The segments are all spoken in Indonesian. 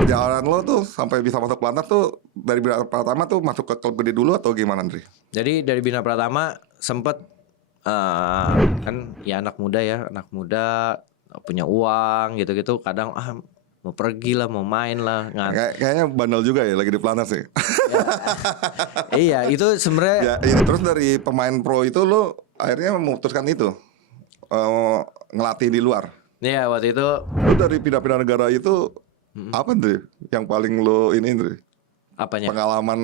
perjalanan lo tuh sampai bisa masuk pelatnas tuh dari Bina Pratama tuh masuk ke klub gede dulu atau gimana, Ndri? Jadi dari Bina Pratama sempet kan ya anak muda punya uang gitu-gitu, kadang mau pergi lah, mau main lah, Kayaknya bandel juga ya lagi di pelatnas sih. Iya, itu sebenarnya. Ya, terus dari pemain pro itu lo akhirnya memutuskan itu ngelatih di luar. Iya, waktu itu. Lo dari pindah-pindah negara itu apa, Ndri? Yang paling lo ini, Ndri? Apanya? Pengalaman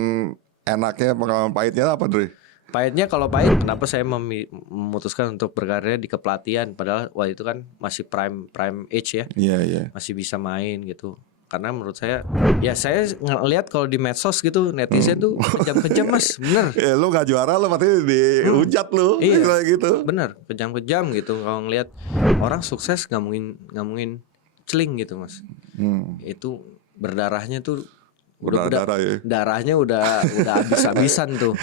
enaknya, pengalaman pahitnya apa, Ndri? Pahitnya, kalau pahit, kenapa saya memutuskan untuk berkarir di kepelatihan, padahal waktu itu kan masih prime age ya. Iya. Masih bisa main gitu. Karena menurut saya, ya saya ngeliat kalau di medsos gitu netizen tuh kejam-kejam, Mas, bener. Ya lu gak juara lo pasti dihujat lu. Iya, gitu. Bener, kejam-kejam gitu kalau ngeliat orang sukses ngomongin celing gitu, Mas. Itu berdarahnya tuh Berdarah ya. darahnya udah habis-habisan tuh.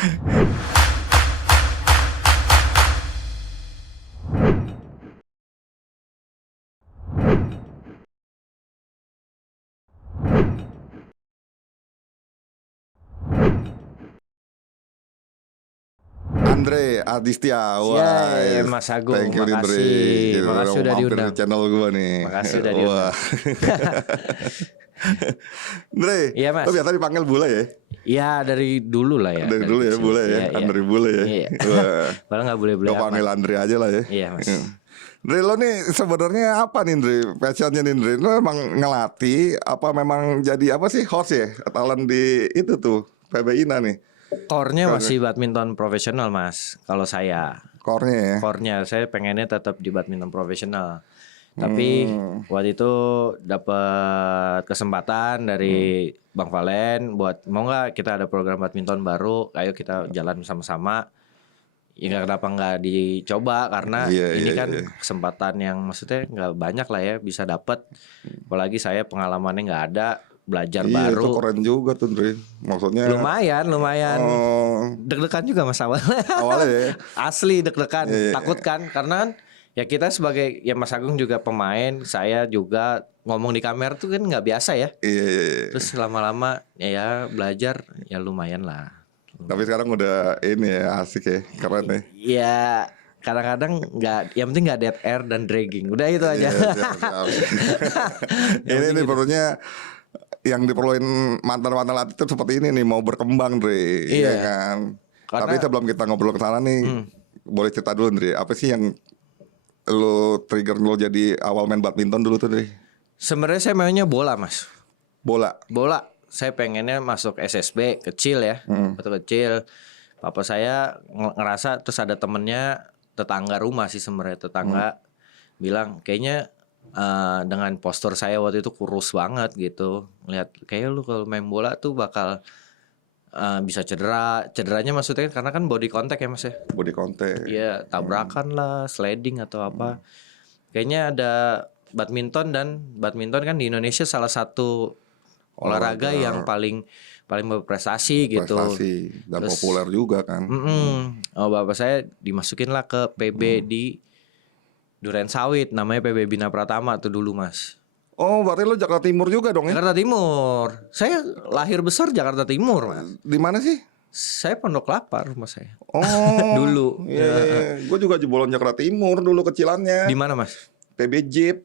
Andre Adistia, Ya, Mas Agung, thank you, makasih udah mampir diundang di channel gua nih. Makasih udah diundang. Andre, Iya, Mas. lo biasa dipanggil Bule ya? Iya, dari dulu lah ya. Dari dulu ya, Bule ya, Iya. Andre Bule ya. Iya. Padahal nggak boleh lo panggil Andre aja lah ya. Iya, Mas. Andre, lo nih sebenarnya apa nih, Andre? Passionnya nih, Andre? Lo emang ngelatih apa memang jadi apa sih, host ya? Talent di itu tuh PBINA nih. Core-nya masih badminton profesional, Mas. Kalau saya Core-nya ya. Core-nya saya pengennya tetap di badminton profesional. Tapi waktu itu dapat kesempatan dari Bang Valen buat mau nggak kita ada program badminton baru, ayo kita jalan sama-sama. Ya kenapa nggak dicoba, karena ini kan kesempatan yang maksudnya nggak banyak lah ya bisa dapat. Apalagi saya pengalamannya nggak ada, belajar baru. Itu keren juga tuh, Andre. Maksudnya lumayan deg-degan juga, Mas, awalnya ya. Asli deg-degan, takut kan, karena ya kita sebagai Mas Agung juga pemain, saya juga ngomong di kamera tuh kan nggak biasa ya. Iya. Terus lama-lama ya belajar ya lumayan lah. Tapi sekarang udah ini ya, asik ya, keren ya. Ya kadang-kadang nggak, yang penting nggak dead air dan dragging, udah itu aja. Siap. Ini perlunya yang diperluin mantan-mantan latih itu seperti ini nih, mau berkembang, Dre. Iya kan. Tapi sebelum kita ngobrol ke sana nih, boleh cerita dulu, Dre, apa sih yang lo trigger lo jadi awal main badminton dulu tuh, Dre? Sebenarnya saya mainnya bola, Mas. Bola. Saya pengennya masuk SSB kecil ya, waktu kecil. Papa saya ngerasa, terus ada temennya, tetangga rumah sih sebenarnya, tetangga bilang kayaknya dengan postur saya waktu itu kurus banget gitu, ngeliat kayak lu kalau main bola tuh bakal bisa cederanya maksudnya karena kan body contact ya, Mas ya. Body contact. Iya, tabrakan lah, sliding atau apa. Kayaknya ada badminton kan di Indonesia salah satu olahraga yang paling berprestasi gitu. Dan terus, populer juga kan. Bapak saya dimasukin lah ke PB di Duren Sawit, namanya PB Bina Pratama tuh dulu, Mas. Oh, berarti lo Jakarta Timur juga dong ya? Jakarta Timur. Saya lahir besar Jakarta Timur, Mas. Di mana sih? Saya Pondok Kelapa rumah saya. Oh, dulu. Iya. Gue juga jebolan Jakarta Timur dulu kecilannya. Di mana, Mas? PB Jeep.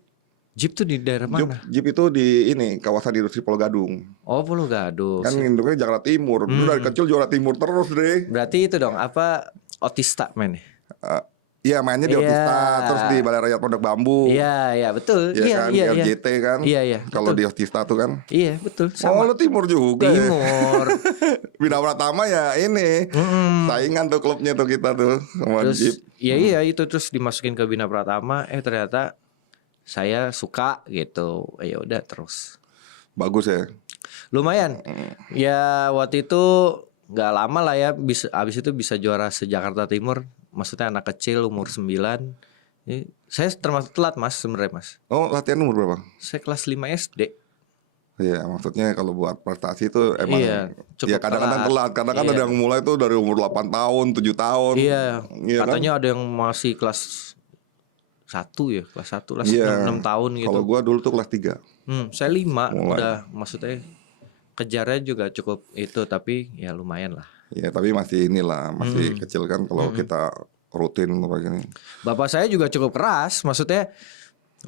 Jeep tuh di daerah mana? Jeep itu di ini kawasan industri Pulau Gadung. Oh, Pulau Gadung. Kan induknya Jakarta Timur. Dulu dari kecil juara Timur terus, Dre. Berarti itu dong, apa Otista main? Iya, mainnya di Otista, terus di Balai Rakyat Pondok Bambu. Iya, betul. Iya kan, RJT kan. Iya. Kalau di Otista tuh kan. Iya, betul. Sama. Oh, lu Timur juga. Timur. Bina Pratama ya ini. Saingan tuh klubnya tuh kita tuh sama terus, Jeep. Iya, itu terus dimasukin ke Bina Pratama, ternyata saya suka gitu. Ya udah terus. Bagus ya. Lumayan. Ya waktu itu nggak lama lah ya, abis itu bisa juara se-Jakarta Timur. Maksudnya anak kecil umur 9. Saya termasuk telat, Mas, sebenarnya, Mas. Oh, latihan umur berapa? Saya kelas 5 SD. Iya, maksudnya kalau buat prestasi itu emang cukup kadang-kadang telat. Kadang-kadang ada yang mulai tuh dari umur 8 tahun, 7 tahun. Iya, katanya kan? ada yang masih kelas 1 ya, kelas 1 lah, Iya. 6 tahun gitu. Kalau gua dulu tuh kelas 3. Saya 5 Mulai. udah, maksudnya kejarnya juga cukup itu, tapi ya lumayan lah. Ya tapi masih inilah, masih kecil kan kalau kita rutin begini. Bapak saya juga cukup keras, maksudnya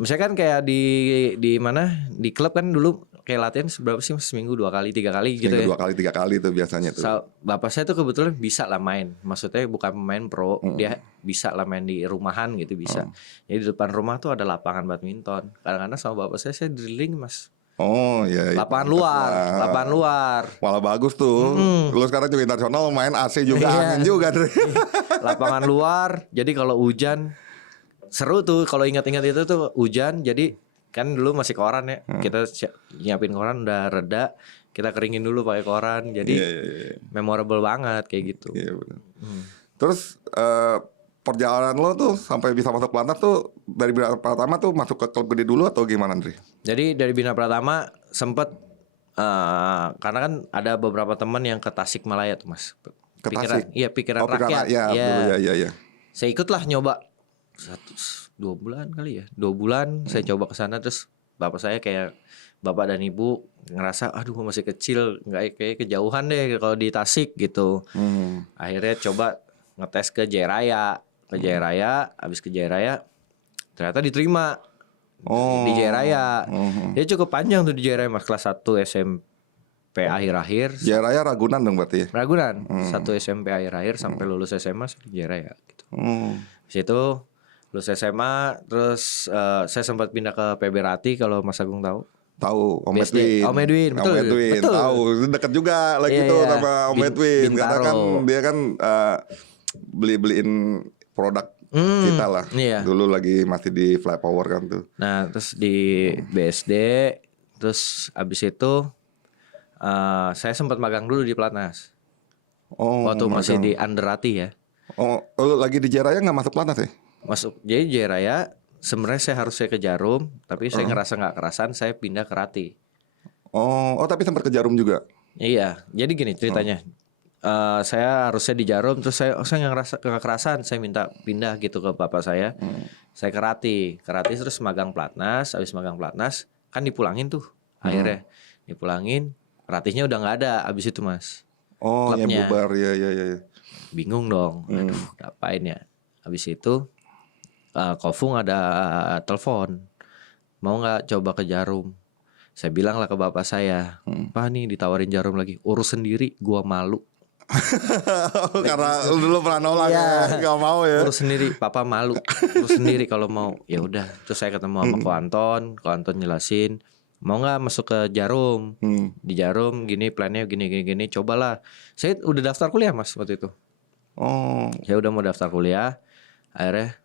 misalnya kan kayak di mana, di klub kan dulu kayak latihan berapa sih, seminggu 2 kali 3 kali gitu ya. 2 kali 3 kali tuh biasanya tuh. Bapak saya tuh kebetulan bisa lah main, maksudnya bukan pemain pro, dia bisa lah main di rumahan gitu bisa. Jadi di depan rumah tuh ada lapangan badminton. Kadang-kadang sama bapak saya drilling mas. Oh iya. Lapangan luar. Malah bagus tuh. Lu sekarang juga internasional main AC juga, angin juga. Lapangan luar. Jadi kalau hujan seru tuh, kalau ingat-ingat itu tuh hujan. Jadi kan dulu masih koran ya. Kita nyiapin koran udah reda, kita keringin dulu pakai koran. Jadi memorable banget kayak gitu. Iya benar. Terus perjalanan lo tuh sampai bisa masuk pelatnas tuh dari Bina Pratama tuh masuk ke klub gede dulu atau gimana, Andri? Jadi dari Bina Pratama sempet karena kan ada beberapa teman yang ke Tasikmalaya tuh mas. Ke Tasik? Iya, pikiran Pikiran rakyat. Iya. Saya ikutlah nyoba 2 bulan kali ya. 2 bulan saya coba ke sana, terus bapak saya kayak bapak dan ibu ngerasa aduh masih kecil, nggak kayak kejauhan deh kalau di Tasik gitu. Akhirnya coba ngetes ke Jaya Raya, habis ke Jaya Raya ternyata diterima di Jaya Raya. Dia cukup panjang tuh di Jaya Raya mas, kelas 1 SMP akhir-akhir. Jaya Raya Ragunan dong berarti ya? Ragunan, 1 SMP akhir-akhir sampai lulus SMA di Jaya Raya gitu. Di situ lulus SMA, terus saya sempat pindah ke PB Rati kalau Mas Agung tahu. Tahu Om BSD. Edwin. Om Edwin, betul. Tahu. Dekat juga lagi tuh sama Om Edwin. Karena kan dia kan beliin produk kita lah. Iya. Dulu lagi masih di Fly Power kan tuh. Nah, terus di BSD, terus abis itu saya sempat magang dulu di Pelatnas. Waktu masih di Underati ya. Lu lagi di Jaya Raya nggak masuk Pelatnas ya? Masuk. Jadi Jaya Raya sebenarnya saya harusnya ke Jarum, tapi saya ngerasa nggak kerasan, saya pindah ke Rati. Tapi sempat ke Jarum juga. Iya, jadi gini ceritanya. Saya harusnya di Jarum, terus saya nggak kerasan, saya minta pindah gitu ke bapak saya. Saya ke Rati terus magang Pelatnas, habis magang Pelatnas kan dipulangin tuh. Akhirnya dipulangin, Ratinya udah nggak ada abis itu mas. Yang Klubnya. bubar ya. Bingung dong, aduh ngapain ya. Abis itu Kofung ada telepon, mau nggak coba ke Jarum. Saya bilang lah ke bapak saya, Pak nih ditawarin Jarum lagi, urus sendiri, gua malu. Karena lu dulu pernah nolak ya, nggak mau ya. Urus sendiri, papa malu. Urus sendiri kalau mau. Ya udah. Terus saya ketemu sama Ko Anton jelasin, mau nggak masuk ke Jarum? Di Jarum gini plannya gini. Cobalah. Saya udah daftar kuliah mas waktu itu. Saya udah mau daftar kuliah. Akhirnya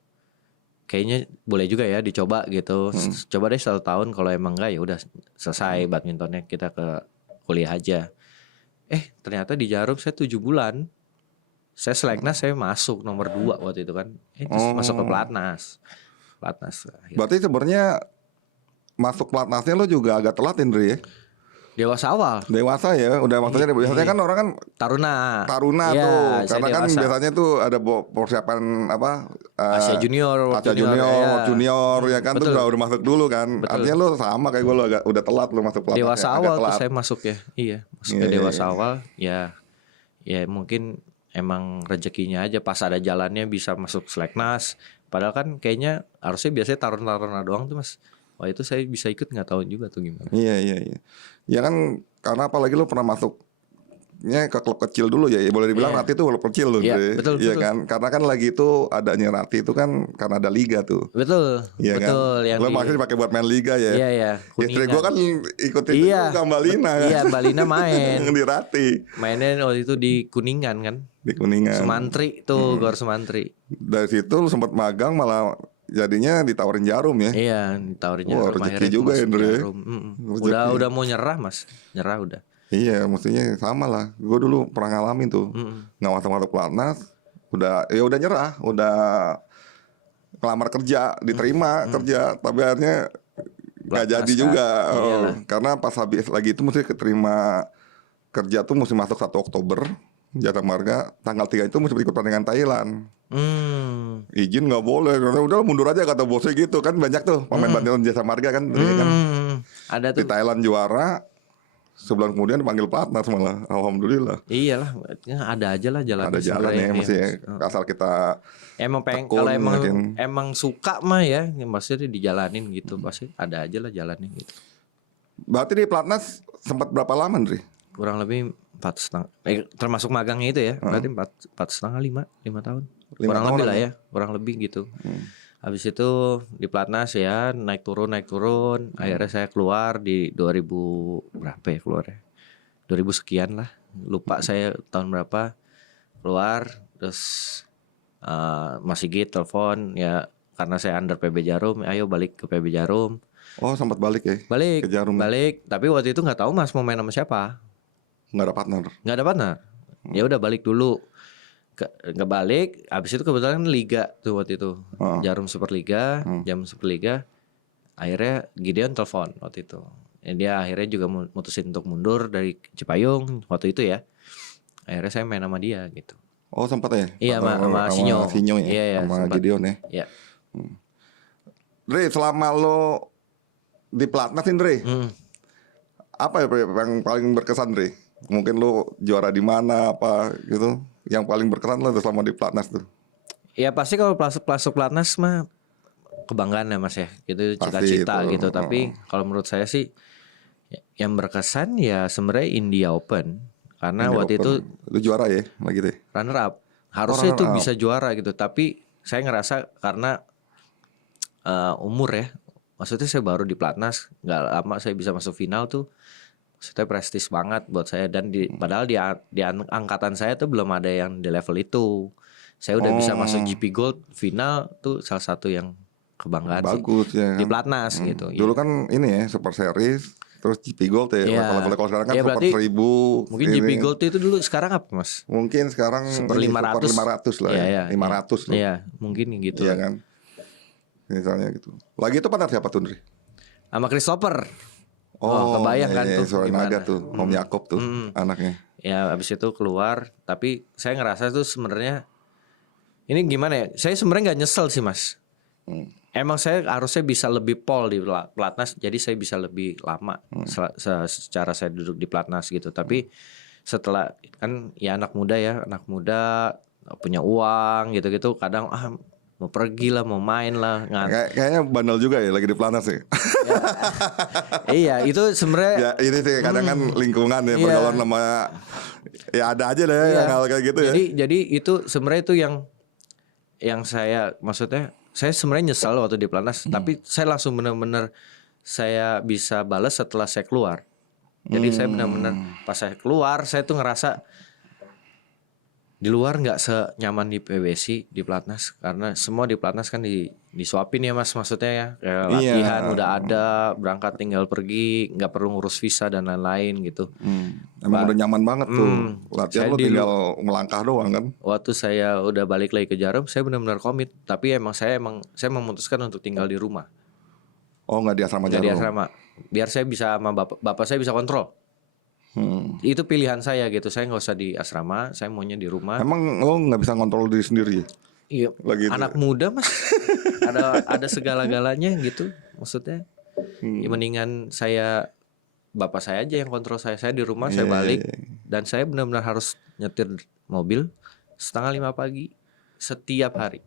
kayaknya boleh juga ya dicoba gitu. Coba deh 1 tahun, kalau emang enggak ya udah selesai badmintonnya, kita ke kuliah aja. Ternyata di Jarum saya 7 bulan. Saya seleknas, saya masuk nomor 2 waktu itu kan. Terus masuk ke Pelatnas. Berarti sebenarnya masuk Pelatnasnya lo juga agak telat Indri ya? Dewasa awal. Dewasa ya, udah maksudnya biasanya kan orang kan Taruna ya, tuh, karena kan biasanya tuh ada persiapan apa? Asia Junior ya kan. Betul. Tuh udah masuk dulu kan. Betul. Artinya lo sama kayak gue, lo agak udah telat lo masuk Pelatnas. Dewasa awal tuh saya masuk ya. Iya, masuk ke dewasa awal ya. Ya mungkin emang rezekinya aja pas ada jalannya bisa masuk seleknas. Padahal kan kayaknya harusnya biasanya taruna doang tuh mas. Wah itu saya bisa ikut nggak tahu juga tuh gimana. Iya. Ya kan karena apalagi lo pernah masuknya ke klub kecil dulu ya. Boleh dibilang Rati itu klub kecil loh. Iya betul. Kan karena kan lagi itu adanya Rati itu kan karena ada liga tuh. Betul. Iya betul. Kan? Lo makanya dipakai buat main liga ya. Iya. Istri gue kan ikutin juga Mbak Lina kan. Iya Mbak Lina main di Rati. Mainnya waktu itu di Kuningan kan. Di Kuningan. Sumantri tuh Gor Sumantri. Dari situ lo sempat magang malah jadinya ditawarin Jarum ya. Iya, ditawarin Jarum. Rezeki juga ya Ndre. Udah mau nyerah mas. Nyerah udah. Iya, mestinya sama lah. Gue dulu pernah ngalamin tuh. Nggak masuk Pelatnas, udah nyerah, udah ngelamar kerja, diterima kerja, tapi akhirnya nggak jadi juga. Karena pas habis lagi itu mesti keterima kerja tuh mesti masuk 1 Oktober. Jasa Marga tanggal 3 itu mesti ikut pertandingan Thailand. Izin nggak boleh, udah mundur aja kata bosnya gitu kan. Banyak tuh pemain badminton Jasa Marga kan, kan ada di tuh. Thailand juara, sebulan kemudian dipanggil pelatnas malah. Alhamdulillah. Iyalah, ada aja lah jalan. Ada jalan ya, mesti asal kita emang pengen, kalau emang suka mah ya maksudnya dijalanin gitu, pasti ada aja lah jalannya gitu. Berarti di pelatnas sempat berapa lama, Ndri? Kurang lebih 4,5, termasuk magangnya itu ya, berarti 4,5 5 tahun. Kurang lebih lah ya, kurang lebih gitu. Habis itu di pelatnas ya naik turun. Akhirnya saya keluar di 2000 berapa ya keluarnya? 2000 sekian lah, lupa saya tahun berapa keluar. Terus Mas Sigit telepon ya, karena saya under PB Jarum, ayo balik ke PB Jarum. Oh sempat balik ya? Balik ke Jarum. Balik, tapi waktu itu nggak tahu Mas mau main sama siapa. Nggak ada partner. Ya udah balik dulu. Nggak balik. Abis itu kebetulan liga tuh waktu itu, Jarum Superliga, Jarum Superliga. Akhirnya Gideon telepon waktu itu. Ya, dia akhirnya juga mutusin untuk mundur dari Cipayung waktu itu ya. Akhirnya saya main sama dia gitu. Oh sempat ya? Iya sama Sinyo. Sinyo ya? Iya, sama sempat. Gideon ya? Iya. Dre, selama lo di pelatnas Dre, apa ya yang paling berkesan Dre? Mungkin lo juara di mana apa gitu? Yang paling berkesan lo selama di pelatnas tuh? Ya pasti kalau masuk pelatnas mah kebanggaan ya Mas ya, gitu cita-cita gitu. Tapi kalau menurut saya sih yang berkesan ya sebenarnya India Open, karena India waktu Open. itu lu juara ya lagi deh. Runner up, harusnya runner itu up. bisa juara gitu. Tapi saya ngerasa karena umur ya, maksudnya saya baru di pelatnas, nggak lama saya bisa masuk final tuh. Maksudnya prestis banget buat saya, dan padahal di angkatan saya tuh belum ada yang di level itu. Saya udah bisa masuk GP Gold final tuh, salah satu yang kebanggaan bagus sih ya, di pelatnas gitu. Dulu kan ini ya Super Series, terus GP Gold ya. Kalau sekarang kan ya, Super 1000. Mungkin GP Gold itu dulu sekarang apa Mas? Mungkin sekarang Super 500 lah ya. 500 loh. Iya, mungkin gitu. Iya kan. Misalnya gitu. Lagi itu partner siapa tuh Ndri? Sama Christopher. Oh, kebayang kan tuh Naga tuh, Om Yakob tuh anaknya. Ya abis itu keluar, tapi saya ngerasa tuh sebenarnya ini gimana ya? Saya sebenarnya nggak nyesel sih Mas. Emang saya harusnya bisa lebih pol di pelatnas, jadi saya bisa lebih lama secara saya duduk di pelatnas gitu. Tapi setelah kan ya anak muda punya uang gitu-gitu, kadang mau pergi lah, mau main lah. Kayaknya bandel juga ya lagi di pelatnas sih. Iya, itu sebenarnya. Ya ini sih kadang kan lingkungan ya, pergaulan sama ya ada aja lah ya yang hal kayak gitu ya. Jadi itu sebenarnya itu yang saya maksudnya, saya sebenarnya nyesal waktu di pelatnas, tapi saya langsung benar-benar saya bisa balas setelah saya keluar. Jadi saya benar-benar pas saya keluar, saya tuh ngerasa di luar nggak senyaman di PBSI di pelatnas, karena semua di pelatnas kan disuapin ya Mas, maksudnya ya kayak latihan udah ada, berangkat tinggal pergi, nggak perlu ngurus visa dan lain-lain gitu. Emang udah nyaman banget tuh latihan, lo tinggal melangkah doang kan. Waktu saya udah balik lagi ke Jarum, saya benar-benar komit, tapi saya memutuskan untuk tinggal di rumah. Oh nggak di asrama Jarum? Nggak di asrama, biar saya bisa sama bapak saya bisa kontrol. Itu pilihan saya gitu. Saya nggak usah di asrama, saya maunya di rumah. Emang lo nggak bisa kontrol diri sendiri? Iya. Anak muda Mas, ada segala-galanya gitu. Maksudnya, ya mendingan bapak saya aja yang kontrol saya. Saya di rumah, saya balik, dan saya benar-benar harus nyetir mobil 4:30 pagi setiap hari.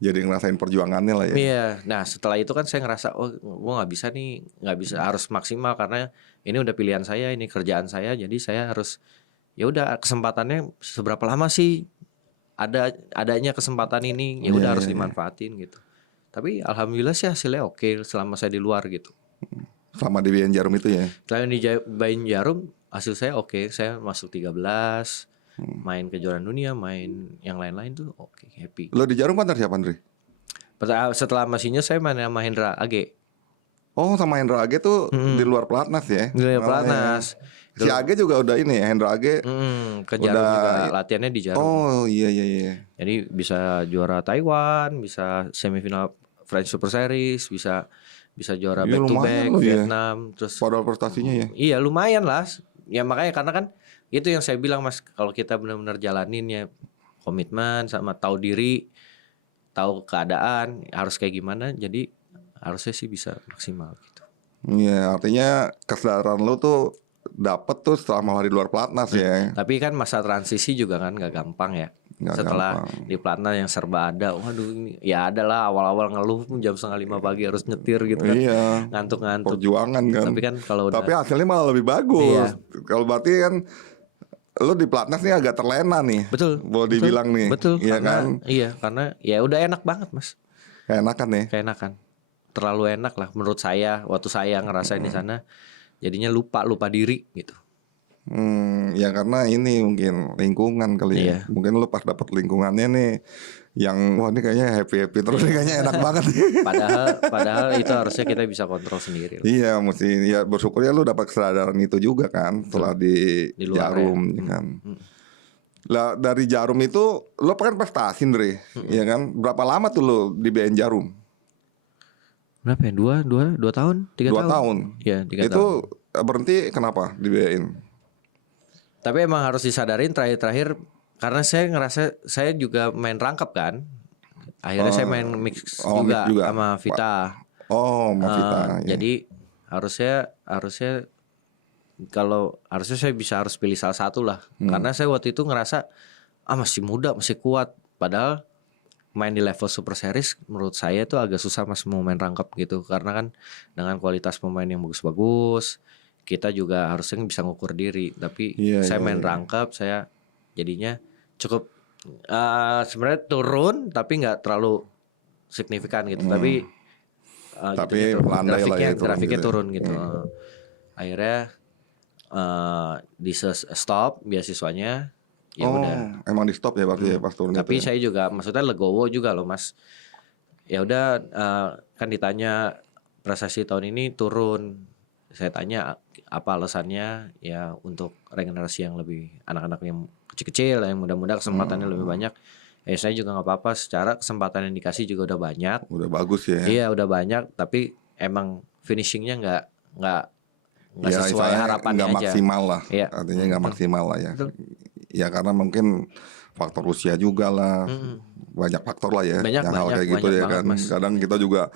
Jadi ngerasain perjuangannya lah ya. Iya. Nah setelah itu kan saya ngerasa, gue nggak bisa, harus maksimal, karena ini udah pilihan saya, ini kerjaan saya, jadi saya harus ya udah, kesempatannya seberapa lama sih adanya kesempatan ini, ya udah harus dimanfaatin gitu. Tapi alhamdulillah sih hasilnya oke selama saya di luar gitu. Selama di Bayan Jarum itu ya. Selama di Bayan Jarum hasil saya oke, saya masuk 13. Main kejuaraan dunia, main yang lain-lain tuh oke, happy. Lo di Jarum partner siapa Ndri? Setelah Masinyo saya main sama Hendra Age. Oh sama Hendra Age tuh di luar pelatnas ya? Di luar pelatnas. Si Age juga udah ini ya, Hendra Age. Ke Jarum juga, latihannya di Jarum. Oh iya. Jadi bisa juara Taiwan, bisa semifinal French Super Series, bisa juara back to back Vietnam, terus padahal prestasinya ya. Iya lumayan lah. Ya makanya karena kan itu yang saya bilang Mas, kalau kita benar-benar jalanin ya komitmen sama tahu diri, tahu keadaan harus kayak gimana, jadi harusnya sih bisa maksimal gitu. Iya, artinya kesadaran lu tuh dapet tuh setelah malah di luar pelatnas ya. Tapi kan masa transisi juga kan nggak gampang ya. Nggak Setelah gampang. di pelatnas yang serba ada, waduh ini ya ada lah awal-awal ngeluh jam 4:30 pagi harus nyetir gitu kan, Iya, ngantuk-ngantuk. perjuangan kan. Tapi kan kalau udah, Tapi hasilnya malah lebih bagus. Iya. Kalau berarti kan lu di pelatnas nih agak terlena nih. betul, Boleh dibilang nih. betul, Iya karena kan. karena ya udah enak banget Mas, Enakan nih. keenakan, terlalu enak lah menurut saya waktu saya ngerasain di sana, jadinya lupa diri gitu. Ya karena ini mungkin lingkungan kali ya. Iya. Mungkin lu pas dapet lingkungannya nih yang wah ini kayaknya happy terus nih, kayaknya enak banget nih. Padahal itu harusnya kita bisa kontrol sendiri loh. Iya, mesti ya bersyukur ya lu dapat kesadaran itu juga kan setelah di luar Jarum ya. kan. Lah dari Jarum itu lu kan prestasi Dre, ya kan? Berapa lama tuh lu di BN Jarum? Berapa ya? 2 tahun? 3 2 tahun. Iya, 3 tahun. Itu berhenti kenapa di BN? Tapi emang harus disadarin terakhir karena saya ngerasa saya juga main rangkap kan. Akhirnya saya main mix mix juga. sama Vita. Oh, sama Vita. Ya. Jadi harusnya kalau harusnya saya harus pilih salah satu lah. Karena saya waktu itu ngerasa masih muda, masih kuat. Padahal main di level Super Series menurut saya tuh agak susah Mas mau main rangkap gitu. Karena kan dengan kualitas pemain yang bagus-bagus, kita juga harusnya bisa ngukur diri. Tapi saya main rangkap, saya jadinya cukup sebenarnya turun tapi nggak terlalu signifikan gitu. Tapi grafiknya turun gitu. Akhirnya di stop beasiswanya. Ya udah. Emang di stop ya berarti ya pas turun. Tapi itu saya juga maksudnya legowo juga loh Mas. Ya udah kan ditanya prestasi tahun ini turun. Saya tanya apa alasannya, ya untuk regenerasi yang lebih anak-anak yang kecil-kecil, yang muda-muda kesempatannya lebih banyak. Saya juga nggak apa-apa, secara kesempatan yang dikasih juga udah banyak. Udah bagus ya. Iya udah banyak, tapi emang finishingnya nggak sesuai harapannya nggak aja. Maksimal lah. Iya. Artinya nggak maksimal lah ya. Betul. Ya karena mungkin faktor usia juga lah. Banyak faktor lah ya. Banyak, hal kayak gitu ya kan. Mas. Kadang kita juga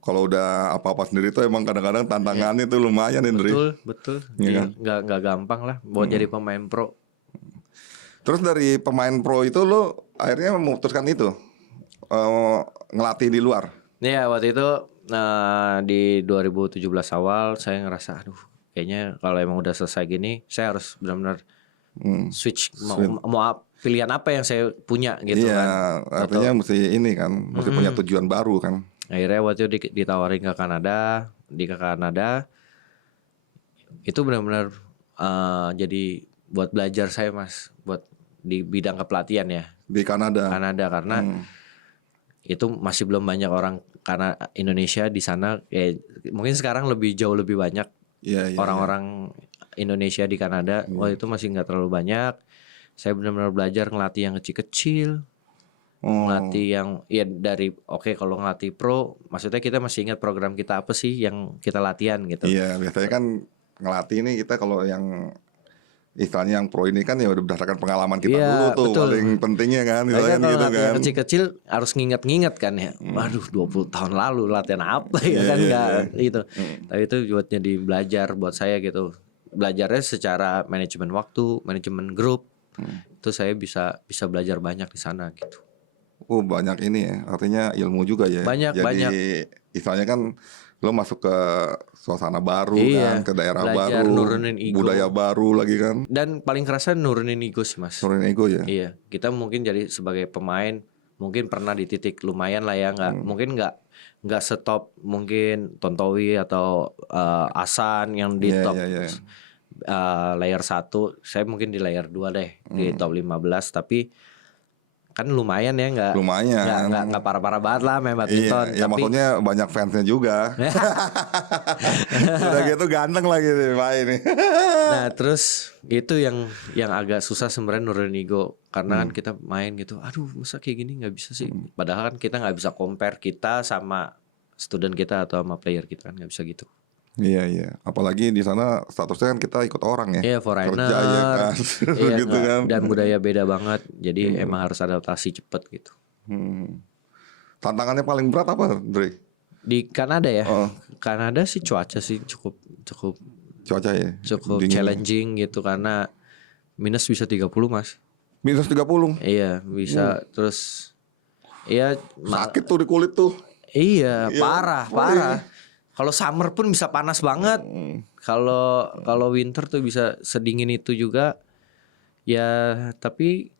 kalau udah apa-apa sendiri tuh emang kadang-kadang tantangannya tuh lumayan Indri. Betul. Iya Kan? Nggak gampang lah buat jadi pemain pro. Terus dari pemain pro itu lo akhirnya memutuskan itu ngelatih di luar. Iya waktu itu di 2017 awal saya ngerasa aduh kayaknya kalau emang udah selesai gini saya harus benar-benar switch mau pilihan apa yang saya punya gitu kan. Iya, artinya mesti ini kan, mesti punya tujuan baru kan. Akhirnya waktu itu ditawarin ke Kanada, itu benar-benar jadi buat belajar saya Mas, buat di bidang kepelatihan ya. Di Kanada karena itu masih belum banyak orang karena Indonesia di sana mungkin sekarang jauh lebih banyak orang-orang Indonesia di Kanada. Waktu itu masih nggak terlalu banyak. Saya benar-benar belajar ngelatih yang kecil-kecil, ngelatih yang dari kalau ngelatih pro, maksudnya kita masih ingat program kita apa sih yang kita latihan gitu. Iya, biasanya kan ngelatih ini kita kalau yang istilahnya yang pro ini kan ya udah berdasarkan pengalaman kita dulu tuh, betul. Paling pentingnya kan, kan gitu kan. Kecil-kecil harus nginget-nginget kan ya. Waduh 20 tahun lalu latihan apa ya kan gitu. Tapi itu buat jadi belajar buat saya gitu. Belajarnya secara manajemen waktu, manajemen grup. Itu saya bisa belajar banyak di sana gitu. Banyak ini ya, artinya ilmu juga ya. Jadi istilahnya kan lo masuk ke suasana baru kan, ke daerah belajar, baru, budaya baru lagi kan. Dan paling kerasa nurunin ego sih Mas. Nurunin ego ya. Iya, kita mungkin jadi sebagai pemain mungkin pernah di titik lumayan lah ya, mungkin nggak stop mungkin Tontowi atau Asan yang di top. Layer 1, saya mungkin di layer 2 deh, di top 15, tapi kan lumayan ya, nggak parah-parah banget lah main badminton. Iya, tapi maksudnya banyak fansnya juga. Udah gitu ganteng lagi nih Pak ini. Nah terus itu yang agak susah sebenarnya nurunin ego, karena kan kita main gitu, aduh masa kayak gini nggak bisa sih. Padahal kan kita nggak bisa compare kita sama student kita atau sama player kita kan, nggak bisa gitu. Iya. Apalagi di sana statusnya kan kita ikut orang ya. Iya, foreigner. Kerja ya kan. Iya, gitu kan. dan budaya beda banget. Jadi emang harus adaptasi cepet gitu. Tantangannya paling berat apa, Dre? Di Kanada ya. Kanada sih cuaca sih cukup Cuaca ya. Dingin. Challenging gitu karena minus bisa 30, Mas. Minus 30. Iya, bisa. Terus iya sakit tuh di kulit tuh. Iya, parah. Kalau summer pun bisa panas banget. Kalau winter tuh bisa sedingin itu juga. Ya, tapi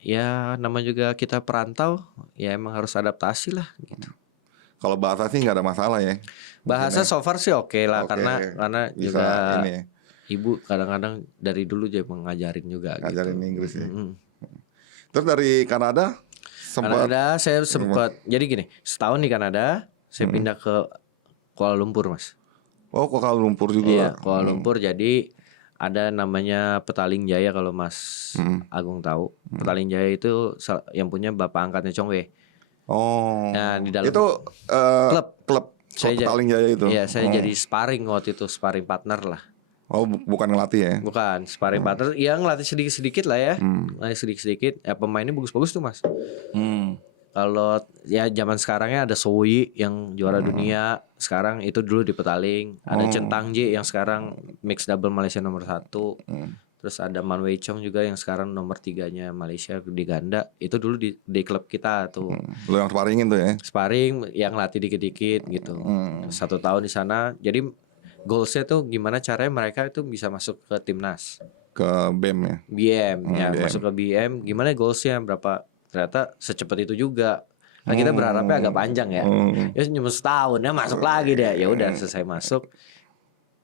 ya nama juga kita perantau, ya emang harus adaptasi lah gitu. Kalau bahasa sih nggak ada masalah ya. Bahasa so far sih oke lah, karena bisa juga ini ya. Ibu kadang-kadang dari dulu juga ngajarin juga. Ngajarin gitu. Inggris ya. Terus dari Kanada saya sempat jadi gini, setahun di Kanada, saya pindah ke Kuala Lumpur, Mas. Oh, ke Kuala Lumpur juga. Iya, Kuala Lumpur. Jadi ada namanya Petaling Jaya kalau Mas Agung tahu. Petaling Jaya itu yang punya bapak angkatnya Chong Wei. Oh. Nah, di dalam itu klub saya Petaling Jaya itu. Iya, saya jadi sparring waktu itu, sparring partner lah. Oh, bukan ngelatih ya? Bukan, sparring partner. Ya ngelatih sedikit-sedikit lah ya. Ngelatih sedikit-sedikit. Ya pemainnya bagus-bagus tuh, Mas. Kalau ya zaman sekarangnya ada Sowi yang juara dunia. Sekarang itu dulu di Petaling. Ada Chen Tangji yang sekarang mixed double Malaysia nomor 1. Terus ada Man Wei Chong juga yang sekarang nomor 3-nya Malaysia di ganda. Itu dulu di klub kita tuh. Lo yang sparringin tuh ya? Sparring yang latih dikit-dikit gitu. 1 tahun di sana. Jadi goalsnya tuh gimana caranya mereka itu bisa masuk ke timnas. Ke BEM ya? BM ya, masuk ke BM. Gimana goalsnya berapa? Ternyata secepat itu juga. Nah, kita berharapnya agak panjang ya. Ya cuma setahun ya masuk lagi deh. Ya udah selesai masuk.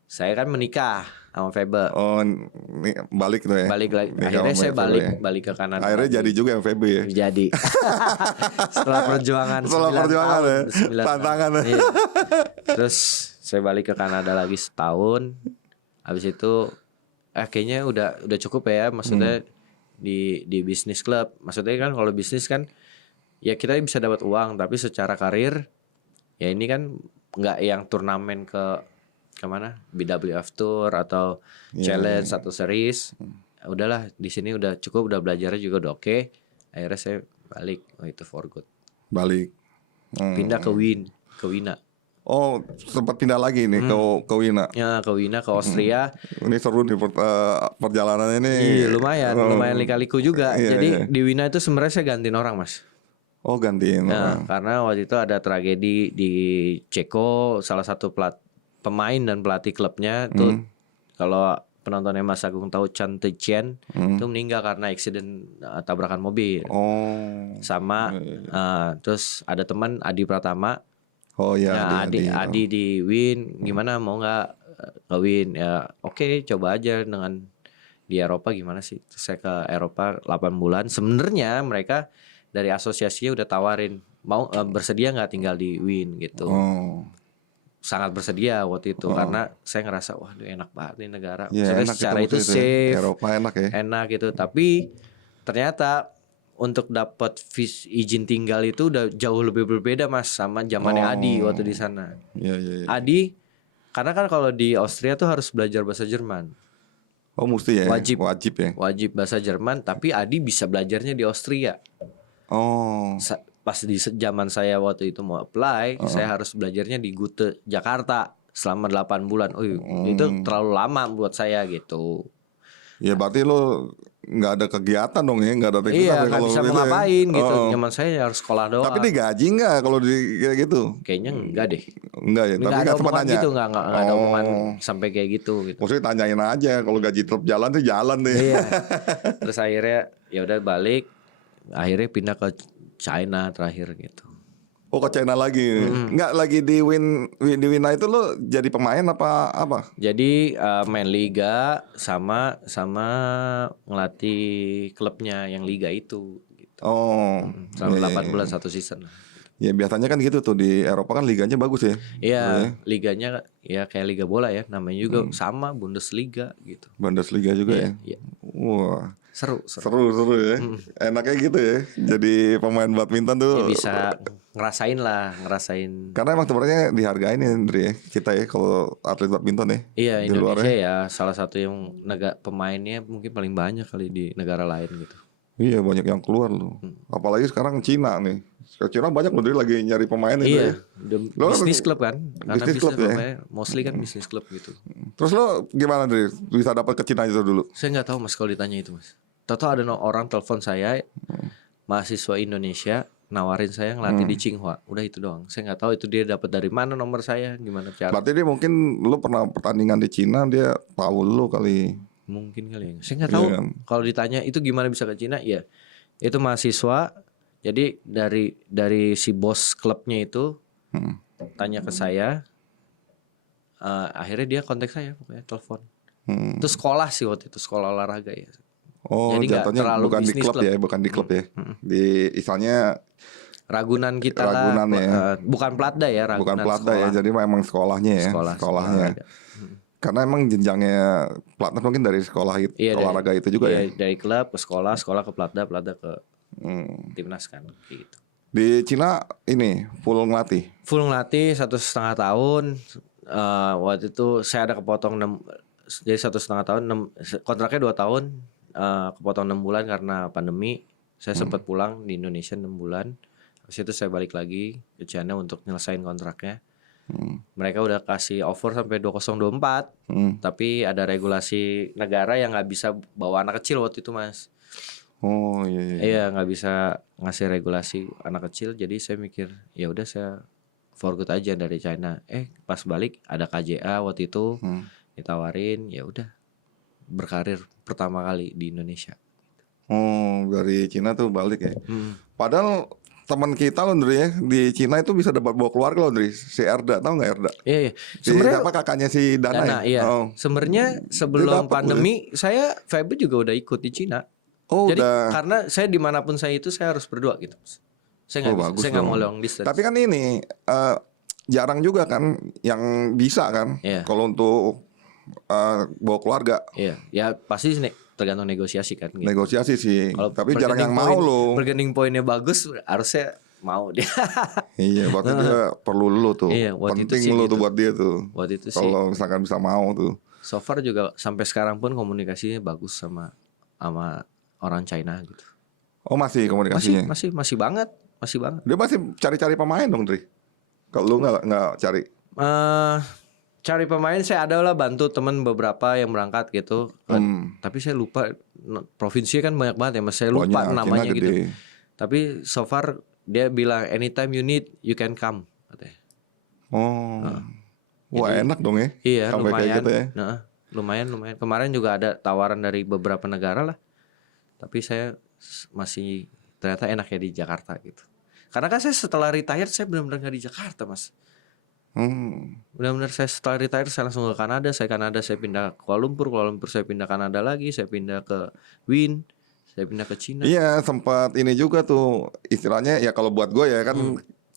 Saya kan menikah sama Febe. Oh, ini balik tuh ya. Balik lagi. Nikah Akhirnya sama saya Febe ya. balik ke Kanada. Akhirnya lagi. jadi juga yang Febe ya. Jadi. Setelah perjuangan 9 tahun, ya. 9 Tantangan ya. Iya. Terus saya balik ke Kanada lagi setahun. Habis itu kayaknya udah cukup ya, maksudnya di bisnis klub. Maksudnya kan kalau bisnis kan ya kita bisa dapat uang, tapi secara karir ya ini kan nggak yang turnamen kemana BWF Tour atau challenge atau series. Udahlah di sini udah cukup, udah belajarnya juga udah oke. Akhirnya saya balik itu for good. Balik. Pindah ke Wina. Oh, sempat pindah lagi nih ke Wina. Ya ke Wina, ke Austria. Ini seru nih perjalanannya ini. Iya lumayan lika-liku juga. Jadi di Wina itu sebenarnya saya gantiin orang, Mas. Oh, gantiin Nah, orang. karena waktu itu ada tragedi di Ceko, salah satu pemain dan pelatih klubnya tuh kalau penontonnya Mas Agung tahu Chan Tze-chien itu meninggal karena eksiden tabrakan mobil. Oh. Sama terus ada teman Adi Pratama. Oh ya, Nah, Adi di Win, gimana mau nggak ke Win? Ya oke, coba aja dengan di Eropa gimana sih? Terus saya ke Eropa 8 bulan. Sebenarnya mereka dari asosiasinya udah tawarin mau bersedia nggak tinggal di Win gitu. Sangat bersedia waktu itu karena saya ngerasa wah ini enak banget nih negara. Ya, enak secara itu safe, Eropa enak ya. enak gitu. Tapi ternyata untuk dapat izin tinggal itu udah jauh lebih berbeda, Mas, sama zamannya Adi waktu di sana. Iya. Adi karena kan kalau di Austria tuh harus belajar bahasa Jerman. Oh, mesti ya. Wajib ya. Wajib bahasa Jerman, tapi Adi bisa belajarnya di Austria. Oh. Pas di zaman saya waktu itu mau apply, saya harus belajarnya di Goethe Jakarta selama 8 bulan. Oh, itu terlalu lama buat saya gitu. Ya berarti lo nggak ada kegiatan dong ya, nggak ada kegiatan. Iya, nggak bisa mau ngapain gitu. Zaman saya harus sekolah doang. Tapi digaji nggak kalau di kayak gitu? Kayaknya enggak deh. Enggak ya. Nggak Tapi ada nggak sempat omongan nanya. gitu, nggak ada omongan sampai kayak gitu. Maksudnya tanyain aja kalau gaji tetap jalan tuh jalan deh. Iya. Terus akhirnya ya udah balik. Akhirnya pindah ke China terakhir gitu. Oh, ke China lagi. Nggak lagi di Wina itu lo jadi pemain apa? Jadi main liga sama ngelatih klubnya yang liga itu gitu. Oh. Selama 8 bulan 1 season. Ya biasanya kan gitu tuh di Eropa kan liganya bagus ya. Iya, liganya ya kayak liga bola ya, namanya juga sama Bundesliga gitu. Bundesliga juga ya. Iya. Wah, Seru. seru ya. Enaknya gitu ya. Jadi pemain badminton tuh. Ya bisa ngerasain. Karena emang sebenarnya dihargain ya, Ndri ya. Kita ya kalau atlet badminton ya. Iya, Di Indonesia luarnya. ya salah satu yang pemainnya mungkin paling banyak kali di negara lain gitu. Iya, banyak yang keluar loh. Apalagi sekarang Cina nih. Cina banyak loh, dia lagi nyari pemain itu Iya, ya. Lo kan bisnis klub kan, karena bisnis klub ya. pemainnya mostly kan bisnis klub gitu. Terus lo gimana Ndri? Bisa dapat ke Cina itu dulu? Saya nggak tahu mas kalau ditanya itu mas. Tahu ada orang telepon saya, mahasiswa Indonesia nawarin saya ngelatih di Tsinghua, udah itu doang. Saya nggak tahu itu dia dapat dari mana nomor saya, gimana cara. Berarti dia mungkin lo pernah pertandingan di Cina, dia tahu lo kali. Mungkin kali ya. Saya nggak tahu. Iya kan? Kalau ditanya itu gimana bisa ke Cina, ya itu mahasiswa. Jadi dari si bos klubnya itu tanya ke saya, akhirnya dia kontak saya, pokoknya telepon. Itu sekolah sih waktu itu, sekolah olahraga ya. Oh, Jadi nggak jatuhnya terlalu bukan di bisnis klub ya, bukan di klub ya. Di misalnya Ragunan kita Ragunan lah, ya. Bukan Platda ya, Ragunan bukan Platda sekolah. ya, jadi memang sekolahnya ya, sekolahnya. olahraga. Karena emang jenjangnya Platnas mungkin dari sekolah itu, Iya, olahraga itu juga ya. Dari klub ke sekolah, sekolah ke Platda, Platda ke timnas kan, gitu. Di Cina ini full ngelatih. Full ngelatih 1,5 tahun. Waktu itu saya ada kepotong 6, jadi 1,5 tahun, kontraknya 2 tahun, kepotong 6 bulan karena pandemi. Saya sempat pulang di Indonesia 6 bulan. Habis itu saya balik lagi ke China untuk nyelesain kontraknya. Mereka udah kasih offer sampai 2024, tapi ada regulasi negara yang nggak bisa bawa anak kecil waktu itu mas. Oh iya. Iya nggak bisa ngasih regulasi anak kecil, jadi saya mikir ya udah saya for good aja dari China. Pas balik ada KJA waktu itu ditawarin, ya udah berkarir pertama kali di Indonesia. Oh dari Cina tuh balik ya. Padahal teman kita loh Ndri ya di Cina itu bisa dapat bawa keluarga loh Ndri. Si Erda, tahu nggak Erda? Iya. Sebenarnya apa kakaknya si Dana ya? Iya. Oh. Sebenarnya sebelum pandemi saya Feby juga udah ikut di Cina. Oh, jadi udah. karena saya dimanapun saya itu saya harus berdua gitu. Saya nggak mau long distance. Tapi kan ini jarang juga kan yang bisa kan. Kalau untuk bawa keluarga. Iya. Ya pasti tergantung negosiasi kan. Gitu. Negosiasi sih. Kalo tapi jarang yang mau loh. Bargaining pointnya bagus, harusnya mau dia. Iya, waktu itu perlu lu tuh. Iya, penting lu tuh buat dia tuh. Waktu itu kalau misalkan bisa mau tuh. So far juga sampai sekarang pun komunikasinya bagus sama orang China gitu. Oh masih komunikasinya? Masih banget. Dia masih cari-cari pemain dong, Dri. Kalau lu nggak cari? Cari pemain saya ada lah, bantu temen beberapa yang berangkat gitu. Tapi saya lupa provinsi kan banyak banget ya, mas. Saya lupa namanya gitu. Tapi so far dia bilang anytime you need you can come katanya. Wah jadi, enak dong ya. Iya lumayan. Gitu ya. Lumayan. Kemarin juga ada tawaran dari beberapa negara lah. Tapi saya masih ternyata enaknya di Jakarta gitu. Karena kan saya setelah retire saya benar-benar nggak di Jakarta mas. Benar-benar saya setelah retire saya langsung ke Kanada. Saya pindah ke Kuala Lumpur saya pindah Kanada lagi, saya pindah ke Wien, saya pindah ke Cina. Iya sempat ini juga tuh istilahnya ya kalau buat gue ya kan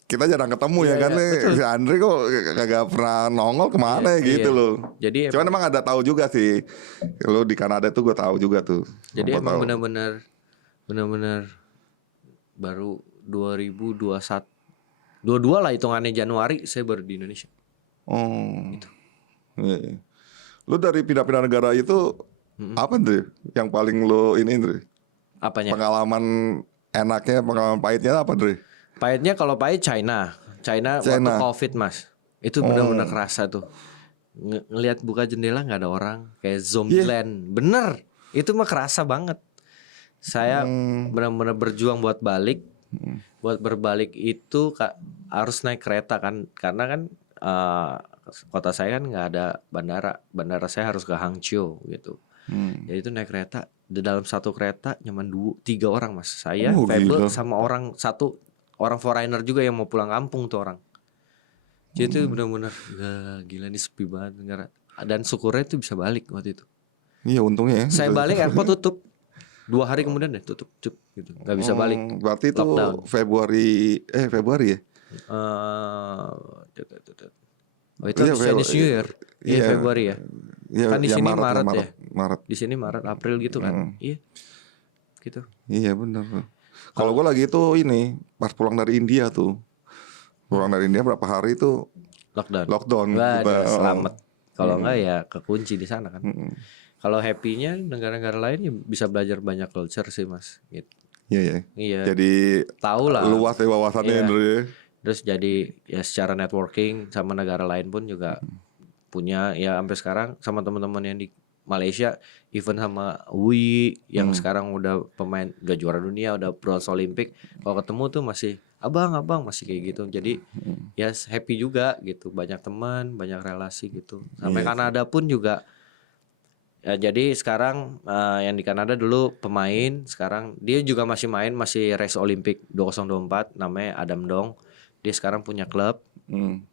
kita jarang ketemu ya kan si Andre kok kagak pernah nongol kemana gitu loh. Jadi cuman emang ada tahu juga sih lo di Kanada tuh gue tahu juga tuh. Jadi emang benar-benar baru 22 lah hitungannya Januari saya baru di Indonesia. Gitu. Iya. Lu dari pindah-pindah negara itu apa Ndri? Yang paling lu ini Ndri? Apanya? Pengalaman enaknya, pengalaman pahitnya apa Ndri? Pahitnya kalau pahit China waktu COVID mas. Itu benar-benar kerasa tuh. Ngelihat buka jendela nggak ada orang, kayak Zombieland. Bener, itu mah kerasa banget. Saya benar-benar berjuang buat balik. Buat berbalik itu harus naik kereta kan, karena kan kota saya kan nggak ada bandara saya harus ke Hangzhou gitu. Jadi itu naik kereta, di dalam satu kereta nyaman 3 orang mas, saya, Fable sama orang foreigner juga yang mau pulang kampung tuh orang. Jadi itu benar-benar gila nih sepi banget, dan syukurnya itu bisa balik waktu itu. Iya untungnya ya. Saya balik airport tutup. 2 hari kemudian tutup gitu, nggak bisa balik. Berarti itu Februari ya? Itu Chinese New Year. Iya Februari ya. Kan di sini Maret ya. Di sini Maret April gitu kan. Iya. Gitu. Iya benar. Kalau gue lagi itu ini pas pulang dari India tuh. Pulang dari India berapa hari itu lockdown Enggak kita, ada selamat. Kalau enggak ya kekunci di sana kan. Kalau happy-nya negara-negara lain ya bisa belajar banyak culture sih Mas gitu. Iya. Iya. Jadi tahu lah. luas ya wawasannya Iya. Andre. Terus jadi ya secara networking sama negara lain pun juga punya ya sampai sekarang sama teman-teman yang di Malaysia, even sama Wui yang sekarang udah pemain, udah juara dunia, udah bronze Olimpik, kalau ketemu tuh masih abang masih kayak gitu. Jadi ya happy juga gitu, banyak teman, banyak relasi gitu. Sampai Kanada pun juga. Ya, jadi sekarang yang di Kanada dulu pemain, sekarang dia juga masih main, masih race Olimpik 2024, namanya Adam Dong. Dia sekarang punya klub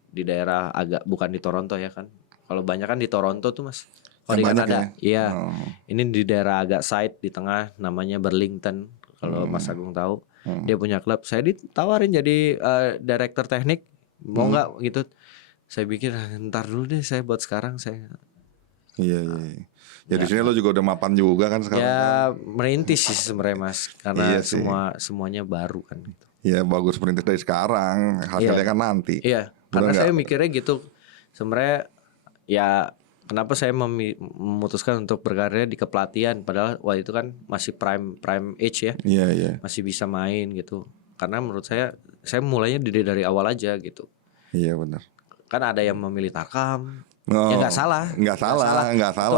di daerah agak bukan di Toronto ya kan. Kalau banyak kan di Toronto tuh Mas. Kalau di Kanada, iya. Ini di daerah agak side di tengah, namanya Burlington. Kalau Mas Agung tahu, dia punya klub. Saya ditawarin jadi direktur teknik, mau nggak gitu? Saya pikir ntar dulu deh, saya buat sekarang saya. Iya. Ya di sini lo juga udah mapan juga kan sekarang. Ya merintis sih sebenarnya Mas, karena Iya sih. semuanya baru kan gitu. Iya bagus merintis dari sekarang, hasilnya kan nanti. Iya, karena saya mikirnya gitu. Sebenarnya ya kenapa saya memutuskan untuk berkarir di kepelatihan, padahal waktu itu kan masih prime age ya. Iya. Masih bisa main gitu. Karena menurut saya mulainya dari awal aja gitu. Iya benar. Kan ada yang memilih Tarkam. Ya nggak salah. Itu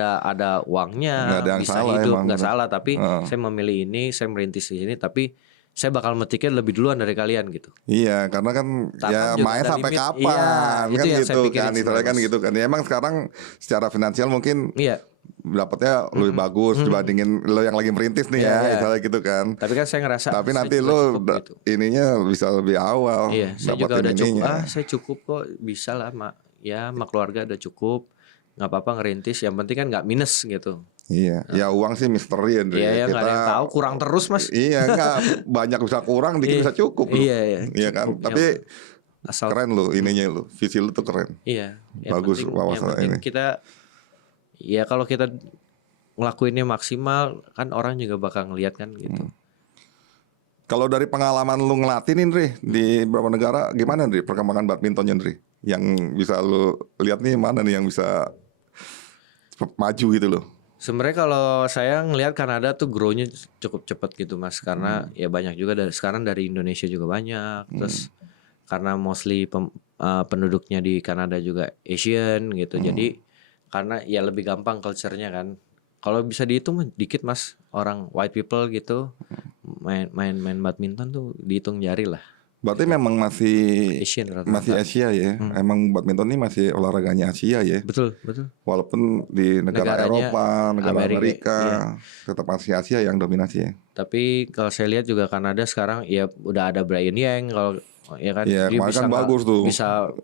ada uangnya, ada yang bisa salah, hidup, emang nggak salah. Tapi saya memilih ini, saya merintis di sini. Tapi saya bakal metiknya lebih duluan dari kalian gitu. Iya, karena kan ya main sampai limit. Kapan kan gitu kan, istilahnya kan gitu kan. Ya emang sekarang secara finansial mungkin dapatnya lebih bagus dibandingin lo yang lagi merintis nih misalnya gitu kan. Tapi kan saya ngerasa tapi nanti lo gitu. Ininya bisa lebih awal. Iya, saya juga udah cukup. Saya cukup kok, bisa lah ya sama keluarga udah cukup, nggak apa-apa ngerintis. Yang penting kan nggak minus gitu. Iya, ya uang sih misteri Andre. Iya, nggak ada yang tahu, kurang terus Mas. Iya, nggak banyak bisa kurang, dikit bisa cukup. Iya kan. Tapi asal keren lo ininya lo, visi lo tuh keren. Iya, bagus wawasan ini. Kita ya kalau kita ngelakuinnya maksimal kan orang juga bakal ngelihat kan gitu. Kalau dari pengalaman lu ngelatih nih Andre di beberapa negara, gimana Andre perkembangan badmintonnya Andre? Yang bisa lu lihat nih mana nih yang bisa maju gitu loh? Sebenarnya kalau saya ngelihat Kanada tuh grow-nya cukup cepat gitu Mas, karena ya banyak juga sekarang dari Indonesia juga banyak. Terus karena mostly penduduknya di Kanada juga Asian gitu. Jadi karena ya lebih gampang culture-nya kan. Kalau bisa dihitung dikit Mas, orang white people gitu main badminton tuh dihitung jari lah. Berarti memang masih Asian, masih Asia ya. Emang badminton ini masih olahraganya Asia ya. Betul. Walaupun di negara Eropa, negara Amerika tetap masih Asia yang dominasi ya. Tapi kalau saya lihat juga Kanada sekarang ya udah ada Brian Yang, kalau ya kan dia bisa kan bagus tuh.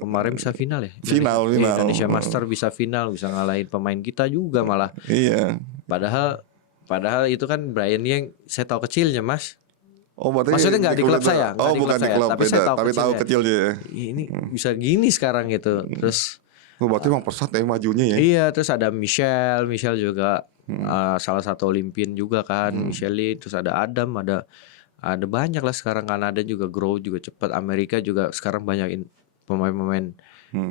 Kemarin bisa final ya. Final. Indonesia Master bisa final, bisa ngalahin pemain kita juga malah. Iya. Padahal itu kan Brian Yang saya tahu kecilnya Mas. Oh, berarti maksudnya nggak di klub saya, bukan di klub, tapi saya tahu kecilnya. Ini bisa gini sekarang gitu. Terus berarti emang pesat ya majunya ya. Iya, terus ada Michelle juga salah satu Olimpian juga kan, Michelle. Terus ada Adam, ada banyak lah sekarang. Kanada juga grow juga cepat. Amerika juga sekarang banyak pemain-pemain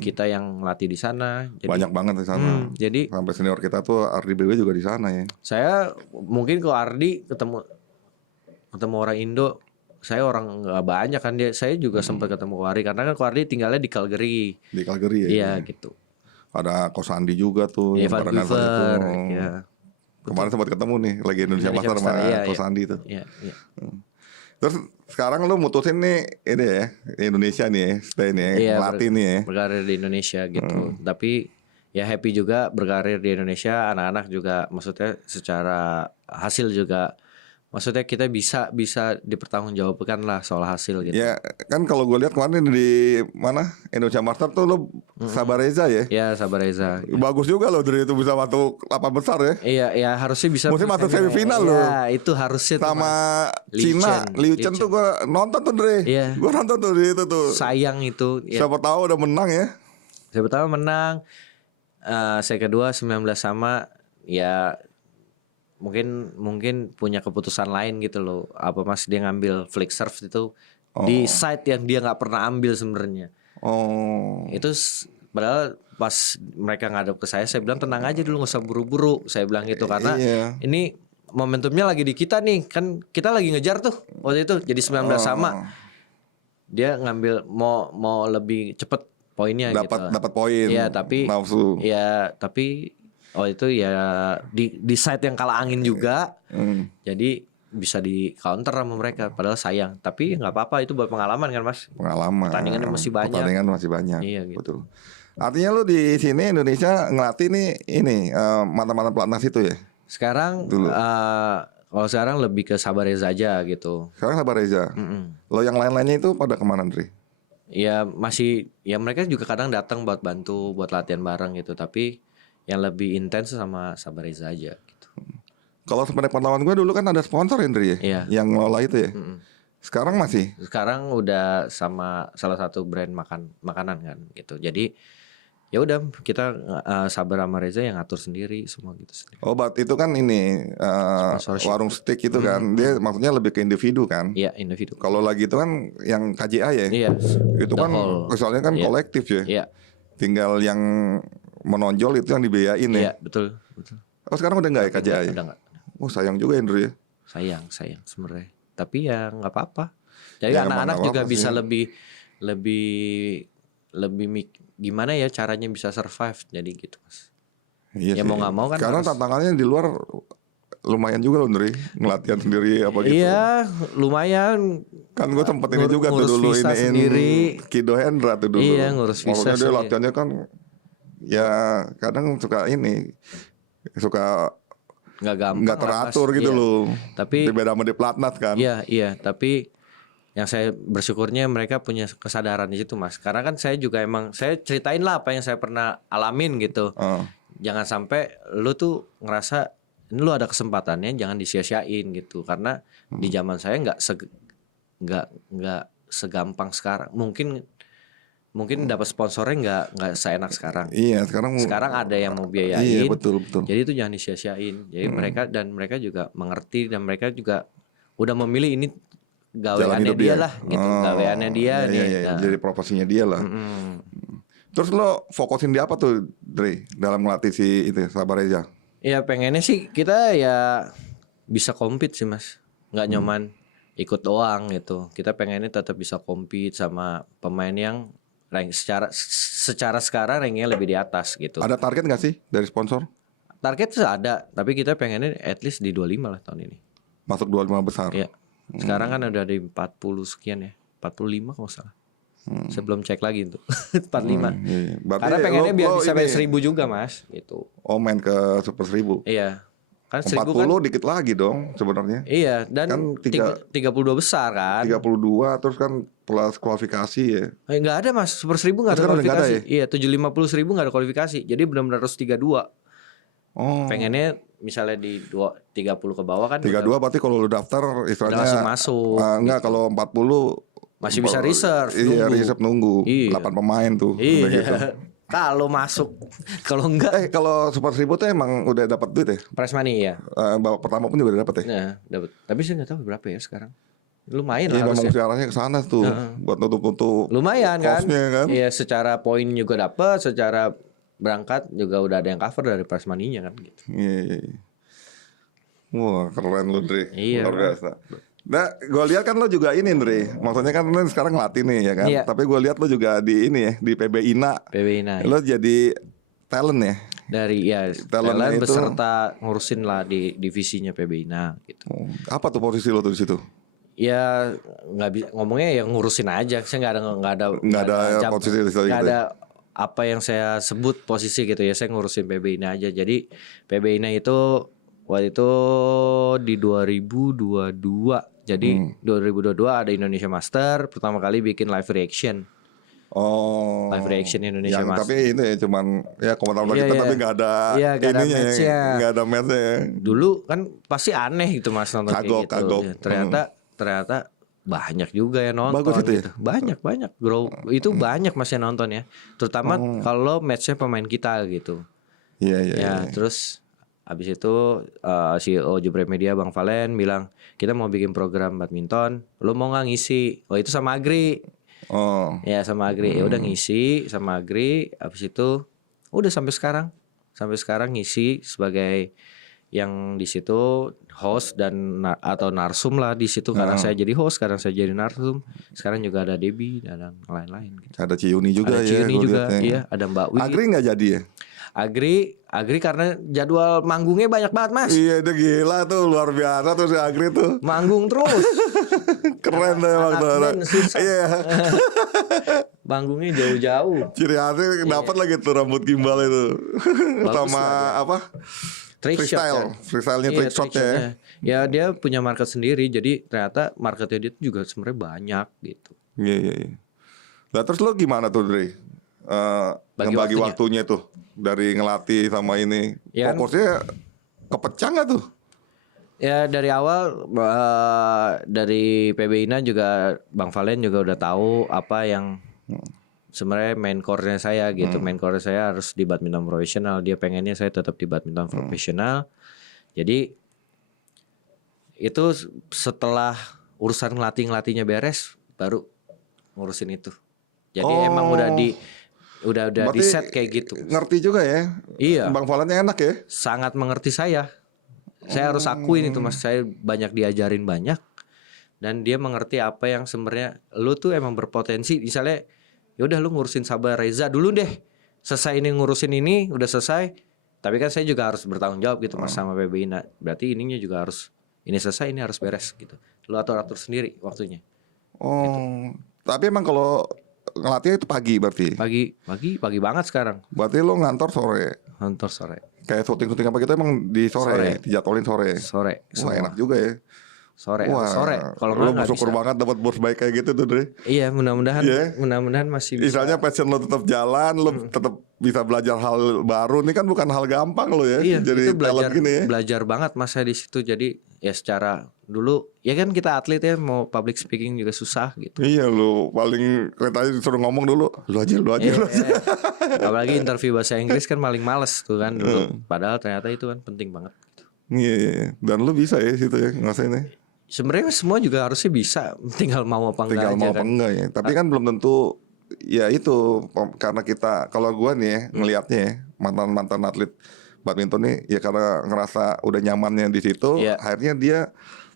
kita yang latih di sana. Jadi, banyak banget di sana. Jadi sampai senior kita tuh Ardi BW juga di sana ya. Saya mungkin kalau Ardi ketemu orang Indo, saya orang nggak banyak kan dia. Saya juga sempat ketemu Ardi karena kan Ardi tinggalnya di Calgary. Di Calgary ya. Iya gitu. Ada Kosandi juga tuh. Evan Weaver. Iya. Kemarin sempat ketemu nih lagi Indonesia Master sama Kosandi tuh. Iya. Terus sekarang lu mutusin nih ini ya Indonesia nih ya, stay nih ya, melatih nih ya. Berkarir di Indonesia gitu. Tapi ya happy juga berkarir di Indonesia. Anak-anak juga maksudnya secara hasil juga. Maksudnya kita bisa dipertanggungjawabkan lah soal hasil gitu. Ya kan kalau gue lihat kemarin di mana Indonesia Master tuh lo Sabareza ya. Iya Sabareza. Bagus juga lo dari itu bisa masuk 8 besar ya. Iya ya harusnya bisa. Mesti masuk semifinal lo. Iya itu harusnya. Sama Cina, Liu Chen tuh gue nonton tuh Dre. Iya. Gue nonton tuh di itu tuh. Sayang itu. Ya. Siapa tahu udah menang ya. Siapa tahu menang. Saya kedua 19 sama. ya mungkin punya keputusan lain gitu loh. Apa Mas dia ngambil flick serve itu di side yang dia nggak pernah ambil sebenarnya. Itu padahal pas mereka ngadep ke saya bilang tenang aja dulu, nggak usah buru-buru. Saya bilang gitu karena ini momentumnya lagi di kita nih, kan kita lagi ngejar tuh waktu itu jadi 19 sama. Dia ngambil mau lebih cepet poinnya gitu. Dapat poin. Iya, tapi nafsu. Ya, tapi itu ya di side yang kalah angin juga. Jadi bisa di counter sama mereka padahal sayang. Tapi nggak apa-apa, itu buat pengalaman kan, Mas. Pengalaman. Pertandingan masih banyak. Iya, gitu. Betul. Artinya lu di sini Indonesia ngelatih nih ini mantan-mantan pelatnas itu ya? Sekarang kalau sekarang lebih ke Sabareza aja gitu. Sekarang Sabareza. Lo yang lain-lainnya itu pada kemana, Dri? Ya masih, ya mereka juga kadang datang buat bantu, buat latihan bareng gitu. Tapi yang lebih intens sama Sabareza aja gitu. Kalau sebenarnya pengalaman gue dulu kan ada sponsor Indri ya, yang ngelola itu ya. Sekarang masih? Sekarang udah sama salah satu brand makanan kan gitu. Jadi ya udah kita Sabar sama Reza yang ngatur sendiri semua gitu sendiri. Oh, berarti itu kan ini warung steak itu kan, dia maksudnya lebih ke individu kan? Iya, individu. Kalau lagi itu kan yang KJA ya, itu kan soalnya kan kolektif ya. Iya. Tinggal yang menonjol itu yang dibiayain ya. Iya, betul. Oh, sekarang udah nggak ya KJA? Udah nggak. Oh, sayang juga Indri ya. Sayang sebenarnya. Tapi ya nggak apa-apa. Jadi anak-anak juga bisa lebih gimana ya caranya bisa survive, jadi gitu Mas. Iya ya sih. Mau nggak mau kan. Karena tantangannya di luar lumayan juga loh Ndri, ngelatihan sendiri apa gitu. Iya lumayan. Kan gue sempet ini juga tuh dulu ini Kido Hendra tuh dulu. Iya ngurus visa. Maksudnya dia latihannya kan ya kadang suka nggak gampang, nggak teratur gitu loh. Tapi beda sama di pelatnas kan. Iya tapi yang saya bersyukurnya mereka punya kesadaran di situ Mas. Karena kan saya juga saya ceritain lah apa yang saya pernah alamin gitu. Jangan sampai lu tuh ngerasa ini lu ada kesempatannya, jangan disia-siain gitu. Karena di zaman saya nggak segampang sekarang. Mungkin dapat sponsornya nggak seenak sekarang. Iya, sekarang ada yang mau biayain. Iya, betul. Jadi itu jangan disia-siain. Jadi mereka juga mengerti dan mereka juga udah memilih ini gaweannya dia lah gitu. Gaweannya dia nih. Iya. Jadi profesinya dia lah. Terus lo fokusin di apa tuh, Dre, dalam melatih si itu Sabareza? Ya pengennya sih kita ya bisa compete sih Mas. Nggak nyaman ikut doang gitu. Kita pengennya tetap bisa compete sama pemain yang secara sekarang ranknya lebih di atas gitu. Ada target nggak sih dari sponsor? Target ada, tapi kita pengennya at least di 25 lah tahun ini. Masuk 25 besar. Iya. Sekarang kan udah di 40 sekian ya. 45 kalau salah. Saya belum cek lagi tuh. 45. Iya. Karena pengennya biar bisa main 1000 juga Mas gitu. Oh, main ke Super 1000. Iya. Kan 40 kan, dikit lagi dong sebenarnya. Iya, dan kan 32 besar kan. 32 terus kan plus kualifikasi ya. Enggak ada Mas, Super 1000 enggak ada kualifikasi. Iya, 750.000 enggak ada kualifikasi. Jadi benar-benar harus 32. Pengennya misalnya di 30 ke bawah kan 32 berarti kalau lu daftar istilahnya langsung masuk. Enggak gitu. Kalau 40 masih bisa reserve. Iya, reserve nunggu. 8 pemain tuh. Iya. Gitu. Kalau masuk, kalau enggak kalau Super 1000 tuh emang udah dapat duit ya? Prize money ya. Babak pertama pun juga udah dapat ya? Nah, dapat. Tapi saya enggak tahu berapa ya sekarang. Lumayan lah harusnya. Iya, memang ke sana tuh buat nutup-nutup. Lumayan kan? Iya, secara poin juga dapat, secara berangkat juga udah ada yang cover dari prize money-nya kan gitu. Iya. Wah, keren lu, Dre. Iya. Luar biasa. Nah, gue lihat kan lo juga ini, Dre. Maksudnya kan lo sekarang ngelatih nih ya kan. Iya. Tapi gue lihat lo juga di ini ya, di PB INA. Lo jadi talent ya. Dari talent beserta ngurusin lah di divisinya PB INA gitu. Apa tuh posisi lo tuh di situ? Ya nggak bisa ngomongnya ya ngurusin aja. Saya nggak ada posisi nggak ada apa yang saya sebut posisi gitu ya. Saya ngurusin PB INA aja. Jadi PB INA itu waktu itu di 2022. Jadi 2022 ada Indonesia Master, pertama kali bikin live reaction. Live reaction Indonesia Master. Tapi ini cuman ya komentar kita tapi nggak ada ininya ya, nggak ada matchnya. Dulu kan pasti aneh gitu Mas nonton kayak gitu. Kagok. Ternyata banyak juga yang nonton. Bagus itu gitu. Banyak bro. Itu banyak Mas yang nonton ya. Terutama kalau matchnya pemain kita gitu. Iya. Terus Habis itu CEO Jupre Media Bang Valen bilang kita mau bikin program badminton, lu mau nggak ngisi? Oh itu sama Agri. Oh. Ya sama Agri. Ya udah ngisi sama Agri. Habis itu udah sampai sekarang ngisi sebagai yang di situ host dan atau narsum lah di situ. Kadang saya jadi host, kadang saya jadi narsum. Sekarang juga ada Debbie dan lain-lain. Gitu. Ada Ciuni juga ada ya. Ciuni juga, iya. Ada Mbak Wi. Agri nggak jadi ya? Agri karena jadwal manggungnya banyak banget mas. Iya itu gila tuh, luar biasa tuh si Agri tuh. Manggung terus. Keren tuh emang tuh. Iya. Manggungnya jauh-jauh. Ciri khasnya dapat lagi tuh rambut gimbal itu. Sama apa? Freestyle. Freestyle-nya trick shot ya. Ya dia punya market sendiri. Jadi ternyata marketnya dia juga sebenarnya banyak gitu. Iya. Nah terus lo gimana tuh Dre? Ngebagi waktunya tuh dari ngelatih sama ini ya, fokusnya kepecah nggak tuh? Ya dari awal dari PB Ina juga Bang Valen juga udah tahu apa yang sebenarnya main core-nya saya gitu. Main core saya harus di badminton profesional. Dia pengennya saya tetap di badminton profesional. Jadi itu setelah urusan ngelatihnya beres baru ngurusin itu. Jadi emang udah di set kayak gitu. Ngerti juga ya? Iya. Bang Valennya enak ya? Sangat mengerti saya. Saya harus akuin itu mas. Saya banyak diajarin banyak. Dan dia mengerti apa yang sebenarnya lu tuh emang berpotensi. Misalnya, yaudah lu ngurusin Sabah Reza dulu deh. Selesai ini ngurusin ini, udah selesai. Tapi kan saya juga harus bertanggung jawab gitu mas sama PB Ina. Berarti ininya juga harus ini selesai, ini harus beres gitu. Lu atur sendiri waktunya. Gitu. Tapi emang kalau ngelatih itu pagi berarti? Pagi banget sekarang. Berarti lo ngantor sore? Ngantor sore. Kayak syuting apa gitu emang di sore. Dijadwalin sore. Wah enak juga ya. Sore. Kalau lo bersyukur banget dapat bos baik kayak gitu tuh Dre. Iya mudah-mudahan masih bisa. Misalnya passion lo tetap jalan, lo tetap bisa belajar hal baru. Ini kan bukan hal gampang lo ya. Iya, jadi itu belajar banget mas saya di situ. Jadi ya secara dulu ya kan kita atlet ya, mau public speaking juga susah gitu. Iya lo paling katanya disuruh ngomong dulu. Lu aja. Apalagi interview bahasa Inggris kan paling males tuh kan dulu. Padahal ternyata itu kan penting banget gitu. Iya. Dan lu bisa ya situ ya ngasainnya. Sebenarnya semua juga harusnya bisa, tinggal mau apa enggak aja kan. Ya. Tapi kan belum tentu ya itu karena kita kalau gua nih ya, ngelihatnya ya, mantan atlet badminton nih ya karena ngerasa udah nyamannya di situ, akhirnya dia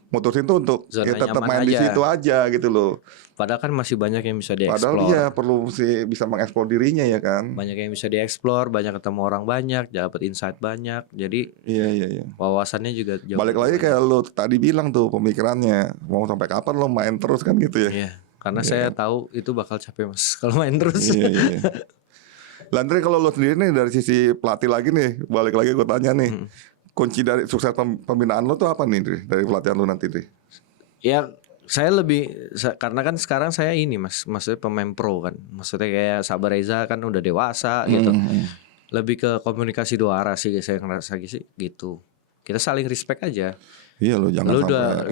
mutusin tuh untuk ya tetap main di situ aja gitu loh. Padahal kan masih banyak yang bisa dieksplor. Padahal dia perlu bisa mengeksplor dirinya ya kan. Banyak yang bisa dieksplor, banyak ketemu orang banyak, dapat insight banyak. Jadi iya. wawasannya juga jauh. Balik lagi kayak lo tadi bilang tuh pemikirannya, mau sampai kapan lo main terus kan gitu ya. Iya, karena saya tahu itu bakal capek mas kalau main terus. Iya. Landry kalau lo sendiri nih dari sisi pelatih lagi nih, balik lagi gue tanya nih. Kunci dari sukses pembinaan lo tuh apa nih Dri? Dari pelatihan lo nanti Dri? Ya saya karena kan sekarang saya ini mas, maksudnya pemain pro kan. Maksudnya kayak Sabah Reza kan udah dewasa gitu. Lebih ke komunikasi dua arah sih saya ngerasa gitu. Kita saling respect aja. Iya lo jangan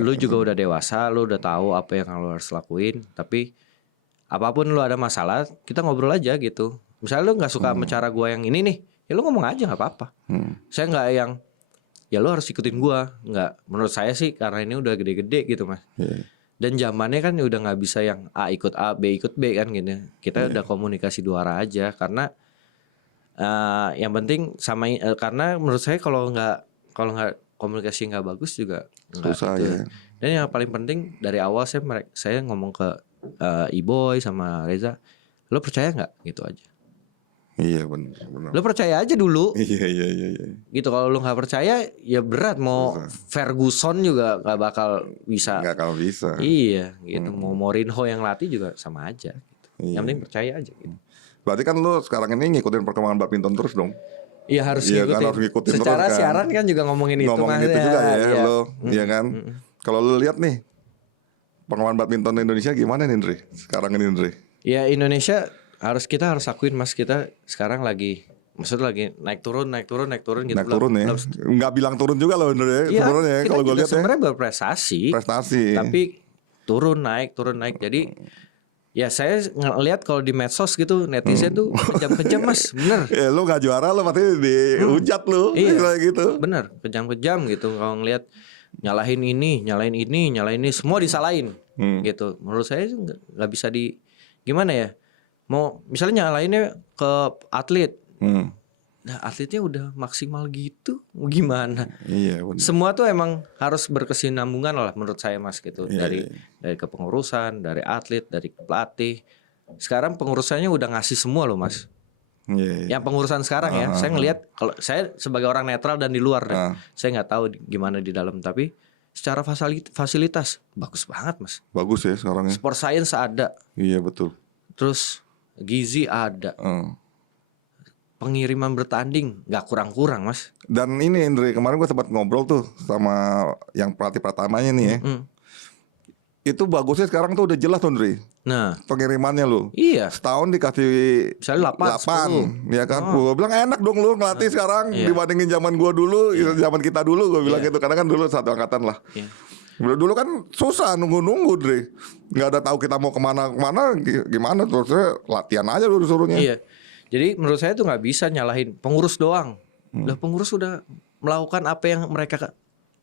lu juga udah dewasa, lu udah tahu apa yang lo harus lakuin. Tapi apapun lu ada masalah, kita ngobrol aja gitu. Misalnya lu nggak suka sama cara gue yang ini nih, ya lu ngomong aja nggak apa-apa. Saya nggak yang ya lo harus ikutin gua, nggak. Menurut saya sih karena ini udah gede-gede gitu mas. Dan zamannya kan udah nggak bisa yang A ikut A, B ikut B kan gitu. Kita udah komunikasi dua arah aja karena yang penting sama karena menurut saya kalau nggak komunikasi nggak bagus juga susah gitu. Ya. Dan yang paling penting dari awal saya ngomong ke Iboy sama Reza, lo percaya nggak gitu aja. Iya benar. Lo percaya aja dulu. Iya. Gitu kalau lo nggak percaya ya berat mau Ferguson juga nggak bakal bisa. Nggak bakal bisa. Iya gitu. Mau Mourinho yang latih juga sama aja. Gitu. Yang penting percaya aja. Gitu. Berarti kan lo sekarang ini ngikutin perkembangan badminton terus dong. Iya harus ngikutin. Kan harus ngikutin secara terus, kan? Siaran kan juga ngomongin itu. Ngomongin itu juga ya lo. Iya kan. Kalau lo lihat nih perkembangan badminton Indonesia gimana nih Ndri? Sekarang ini Ndri? Ya Indonesia kita harus akuin mas, kita sekarang maksudnya lagi naik turun gitu. Naik turun ya. Nggak bilang turun juga loh Ndre ya, sebenarnya kalau gue lihat ya. Sebenarnya berprestasi. Tapi turun naik. Jadi Ya saya ngeliat kalau di medsos gitu netizen tuh kejam-kejam Mas, bener. Ya lu gak juara lu pasti dihujat lu. Iya, gitu. bener, kejam-kejam gitu. Kalau ngeliat nyalahin ini, semua disalahin gitu. Menurut saya nggak bisa gimana ya? Mau misalnya nyalahinnya ke atlet, nah atletnya udah maksimal gitu, mau gimana? Iya benar. Semua tuh emang harus berkesinambungan lah menurut saya Mas gitu. Iya, Dari kepengurusan, dari atlet, dari pelatih. Sekarang pengurusannya udah ngasih semua loh Mas. Iya. Yang pengurusan sekarang ya, saya ngelihat kalau saya sebagai orang netral dan di luar deh, saya nggak tahu gimana di dalam, tapi secara fasilitas bagus banget Mas. Bagus ya sekarang ya. Sport science ada, Iya betul. terus gizi ada, pengiriman bertanding nggak kurang-kurang Mas. Dan ini Indri, kemarin gue sempat ngobrol tuh sama yang pelatih pertamanya nih ya. Itu bagusnya sekarang tuh udah jelas tuh Indri. Nah, Pengirimannya lu. iya. Setahun dikasih Misalnya 8, 10. ya kan. Gue bilang enak dong lu ngelatih sekarang dibandingin zaman gue dulu, zaman kita dulu gue bilang gitu. Karena kan dulu satu angkatan lah. Iya. Dulu kan susah nunggu Dre. Nggak ada tahu kita mau kemana gimana, terusnya latihan aja lu disuruhnya. Iya. Jadi menurut saya tuh nggak bisa nyalahin pengurus doang. Lah pengurus sudah melakukan apa yang mereka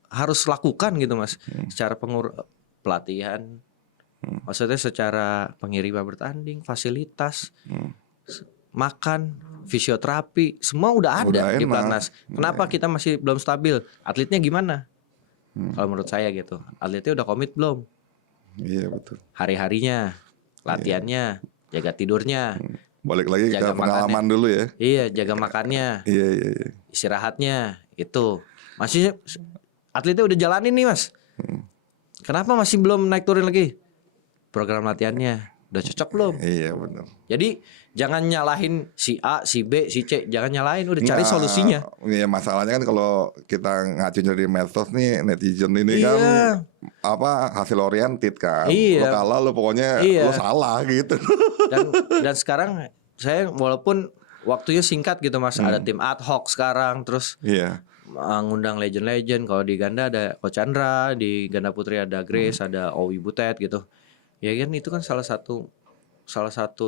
harus lakukan gitu Mas. Secara pelatihan, maksudnya secara pengiriman bertanding, fasilitas, makan, fisioterapi, semua udah ada di pelatnas. Kenapa kita masih belum stabil? Atletnya gimana? Kalau menurut saya gitu, atletnya udah komit belum? Iya betul. Hari-harinya, latihannya, jaga tidurnya. Balik lagi ke jaga pengalaman makannya. dulu ya. Iya, jaga makannya. Iya. Istirahatnya itu. Masih atletnya udah jalanin nih Mas. Kenapa masih belum naik turun lagi? Program latihannya udah cocok belum? Iya benar. Jadi jangan nyalahin si A, si B, si C, jangan nyalahin, udah cari solusinya. Iya masalahnya kan kalau kita ngacuin dari medsos nih, netizen ini kan hasil oriented kan. Iya. Lo kalah lo pokoknya lo salah gitu. Dan sekarang saya walaupun waktunya singkat gitu Mas, ada tim ad hoc sekarang, terus ngundang legend-legend. Kalau di ganda ada Coach Chandra, di ganda putri ada Grace, ada Owi Butet gitu. Ya kan itu kan salah satu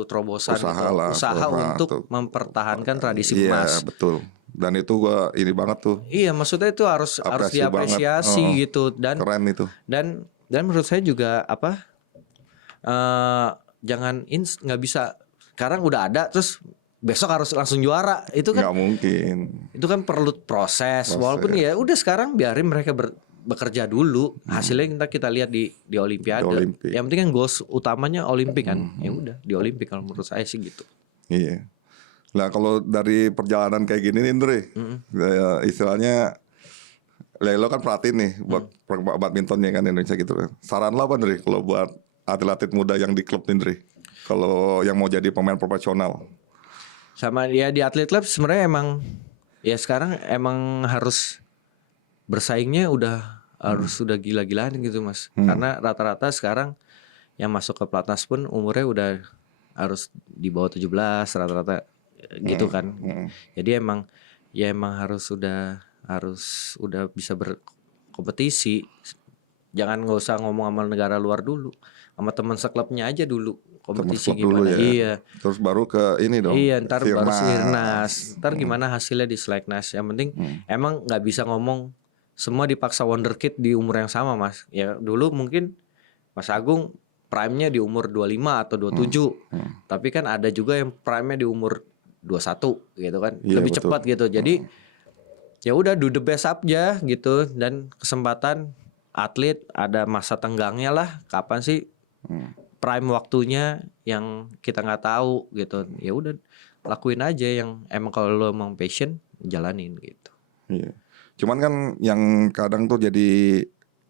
terobosan usaha untuk mempertahankan tradisi emas. Iya betul. Dan itu gua ini banget tuh. Iya maksudnya itu harus diapresiasi gitu. Dan keren itu. Dan menurut saya juga jangan nggak bisa sekarang udah ada terus besok harus langsung juara, itu kan nggak mungkin. Itu kan perlu proses. Walaupun ya udah sekarang biarin mereka bekerja dulu, hasilnya kita lihat di Olimpiade. Yang penting kan goals utamanya Olimpik kan. Ya udah di Olimpik kalau menurut saya sih gitu. Iya. Nah kalau dari perjalanan kayak gini nih Indri, istilahnya lo kan perhatiin nih buat badmintonnya kan Indonesia gitu. Saran lo apa Indri kalau buat atlet-atlet muda yang di klub Indri, kalau yang mau jadi pemain profesional? Sama ya di atlet lab sebenarnya emang ya sekarang emang harus bersaingnya harus sudah gila-gilaan gitu Mas. Karena rata-rata sekarang yang masuk ke pelatnas pun umurnya udah harus di bawah 17 rata-rata gitu kan. Jadi emang harus udah bisa berkompetisi. Jangan nggak usah ngomong sama negara luar dulu, sama teman seklubnya aja dulu kompetisi gimana. Ya. Iya. Terus baru ke ini dong. Iya, ntar baru Sirnas. Ntar gimana hasilnya di Seleknas. Yang penting emang nggak bisa ngomong semua dipaksa wonderkid di umur yang sama Mas. Ya dulu mungkin Mas Agung prime-nya di umur 25 atau 27. Tapi kan ada juga yang prime-nya di umur 21 gitu kan. Iya, lebih betul. cepat gitu. Jadi ya udah do the best aja gitu, dan kesempatan atlet ada masa tenggangnya lah. Kapan sih prime waktunya yang kita nggak tahu gitu. Ya udah lakuin aja yang emang kalau lo emang passion jalanin gitu. Iya. Cuman kan yang kadang tuh jadi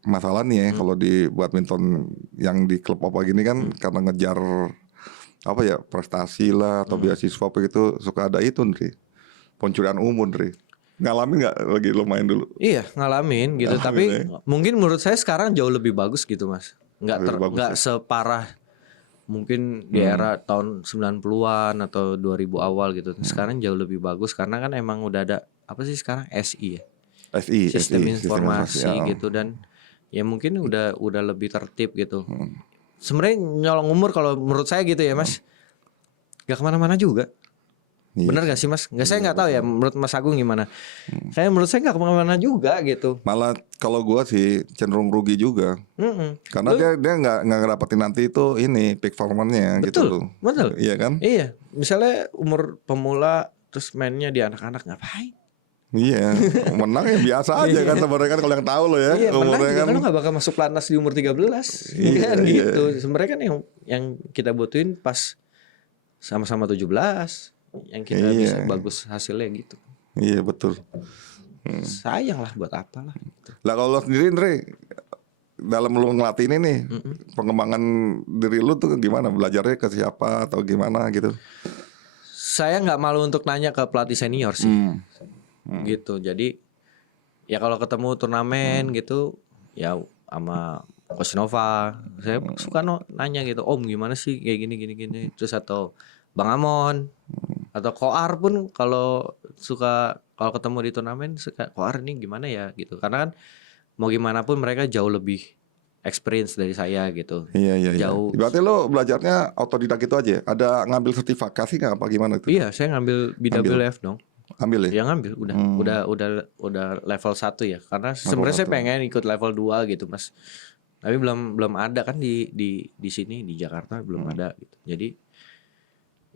masalah nih ya kalau di badminton yang di klub apa gini kan karena ngejar apa ya prestasi lah atau beasiswa apa gitu suka ada itu Ndri, pencurian umur Ndri. Ngalamin nggak lagi lo main dulu? Iya ngalamin gitu, tapi mungkin menurut saya sekarang jauh lebih bagus gitu Mas. Nggak separah mungkin di era tahun 90-an atau 2000 awal gitu. Sekarang jauh lebih bagus karena kan emang udah ada apa sih sekarang SI ya. Sistem informasi gitu, dan ya mungkin udah lebih tertib gitu. sebenarnya nyolong umur kalau menurut saya gitu ya Mas. Gak kemana-mana juga. Iya. Bener gak sih Mas? Saya nggak tahu ya menurut Mas Agung gimana. Kayak menurut saya nggak kemana-mana juga gitu. Malah kalau gua sih cenderung rugi juga. Karena dia nggak ngedapetin nanti itu ini peak performance-nya gitu Betul, loh. betul. Iya kan? Iya, misalnya umur pemula terus mainnya di anak-anak ngapain? Iya, menang ya biasa aja kan sebenarnya kan kalau yang tahu lo ya. Iya, menang Umurnya juga kan. kan gak bakal masuk pelatnas di umur 13. Iya, Kan iya. gitu. Sebenarnya kan yang kita butuhin pas sama-sama 17 yang kita Iya. bisa bagus hasilnya gitu. Iya betul. Sayang lah buat apa lah. Lah kalau lo sendiri Andre, dalam lu ngelatih ini nih, pengembangan diri lu tuh gimana? Belajarnya ke siapa atau gimana gitu? Saya nggak malu untuk nanya ke pelatih senior sih. Gitu. Jadi ya kalau ketemu turnamen gitu ya sama Coach Nova, saya suka nanya gitu, Om gimana sih kayak gini. Terus atau Bang Amon atau Koar pun kalau ketemu di turnamen suka Koar ini gimana ya gitu. Karena kan mau gimana pun mereka jauh lebih experience dari saya gitu. Iya. Jauh. Berarti lo belajarnya autodidak itu aja? Ada ngambil sertifikasi nggak apa gimana itu? Iya, saya ngambil BWF dong. Ambil ya? Ya ngambil udah level 1 ya. Karena sebenarnya saya pengen ikut level 2 gitu, Mas. Tapi belum ada kan di sini di Jakarta belum ada gitu. Jadi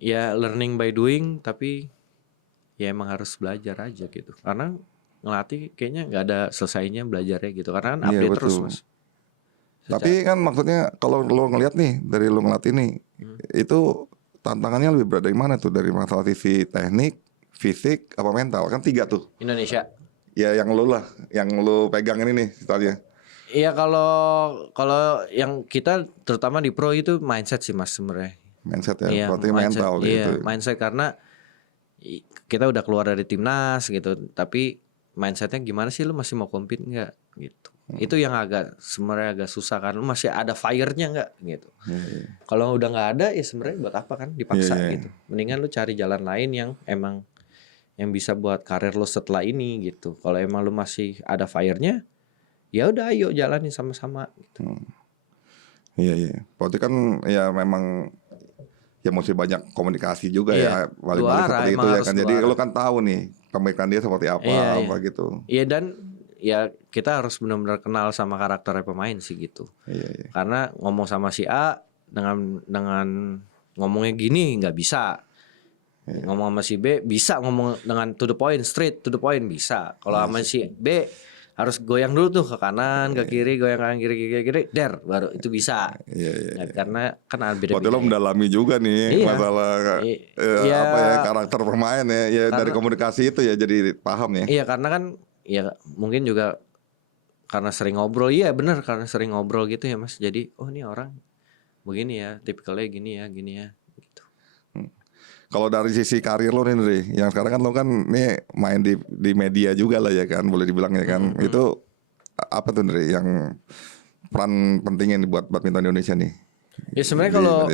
ya learning by doing, tapi ya emang harus belajar aja gitu. Karena ngelatih kayaknya nggak ada selesainya belajarnya gitu. Karena kan update terus, Mas. Tapi kan maksudnya kalau lo ngelihat nih dari lo ngelatih nih, itu tantangannya lebih berat dari mana tuh? Dari masalah sisi teknik, fisik, apa mental? Kan 3 tuh. Indonesia. Ya yang lo lah, yang lo pegang ini nih misalnya. Iya kalau yang kita terutama di pro itu mindset sih Mas sebenarnya. Mindset ya, Iya, berarti mental iya, gitu. mindset karena kita udah keluar dari timnas gitu, tapi mindsetnya gimana sih lu masih mau compete nggak gitu. Itu yang sebenarnya agak susah kan, lu masih ada fire-nya nggak gitu. Kalau udah nggak ada ya sebenarnya buat apa kan dipaksa gitu. Mendingan lu cari jalan lain yang emang yang bisa buat karir lu setelah ini gitu. Kalau emang lu masih ada fire-nya, ya udah ayo jalanin sama-sama gitu. Iya. Berarti kan ya memang ya mesti banyak komunikasi juga ya, balik-balik seperti itu ya kan. Jadi lo kan tahu nih pemikiran dia seperti apa gitu. Iya dan ya kita harus benar-benar kenal sama karakternya pemain sih gitu. Iya. Karena ngomong sama si A dengan ngomongnya gini nggak bisa. Ngomong sama si B bisa ngomong dengan to the point, straight to the point bisa. Kalau sama si B harus goyang dulu tuh ke kanan, ke kiri, goyang kanan kiri, baru itu bisa. Iya. Nah, karena kan beda-beda. Berarti lo mendalami juga nih masalah apa ya karakter pemain ya. Ya karena, dari komunikasi itu ya jadi paham ya. Iya karena kan ya mungkin juga karena sering ngobrol. Iya benar karena sering ngobrol gitu ya Mas. Jadi ini orang begini ya, tipikalnya gini ya gitu. Kalau dari sisi karir lo nih Ndri, yang sekarang kan lo kan nih main di media juga lah ya kan, boleh dibilang ya kan. Itu apa tuh Ndri yang peran pentingnya nih buat badminton Indonesia nih? Ya sebenarnya kalau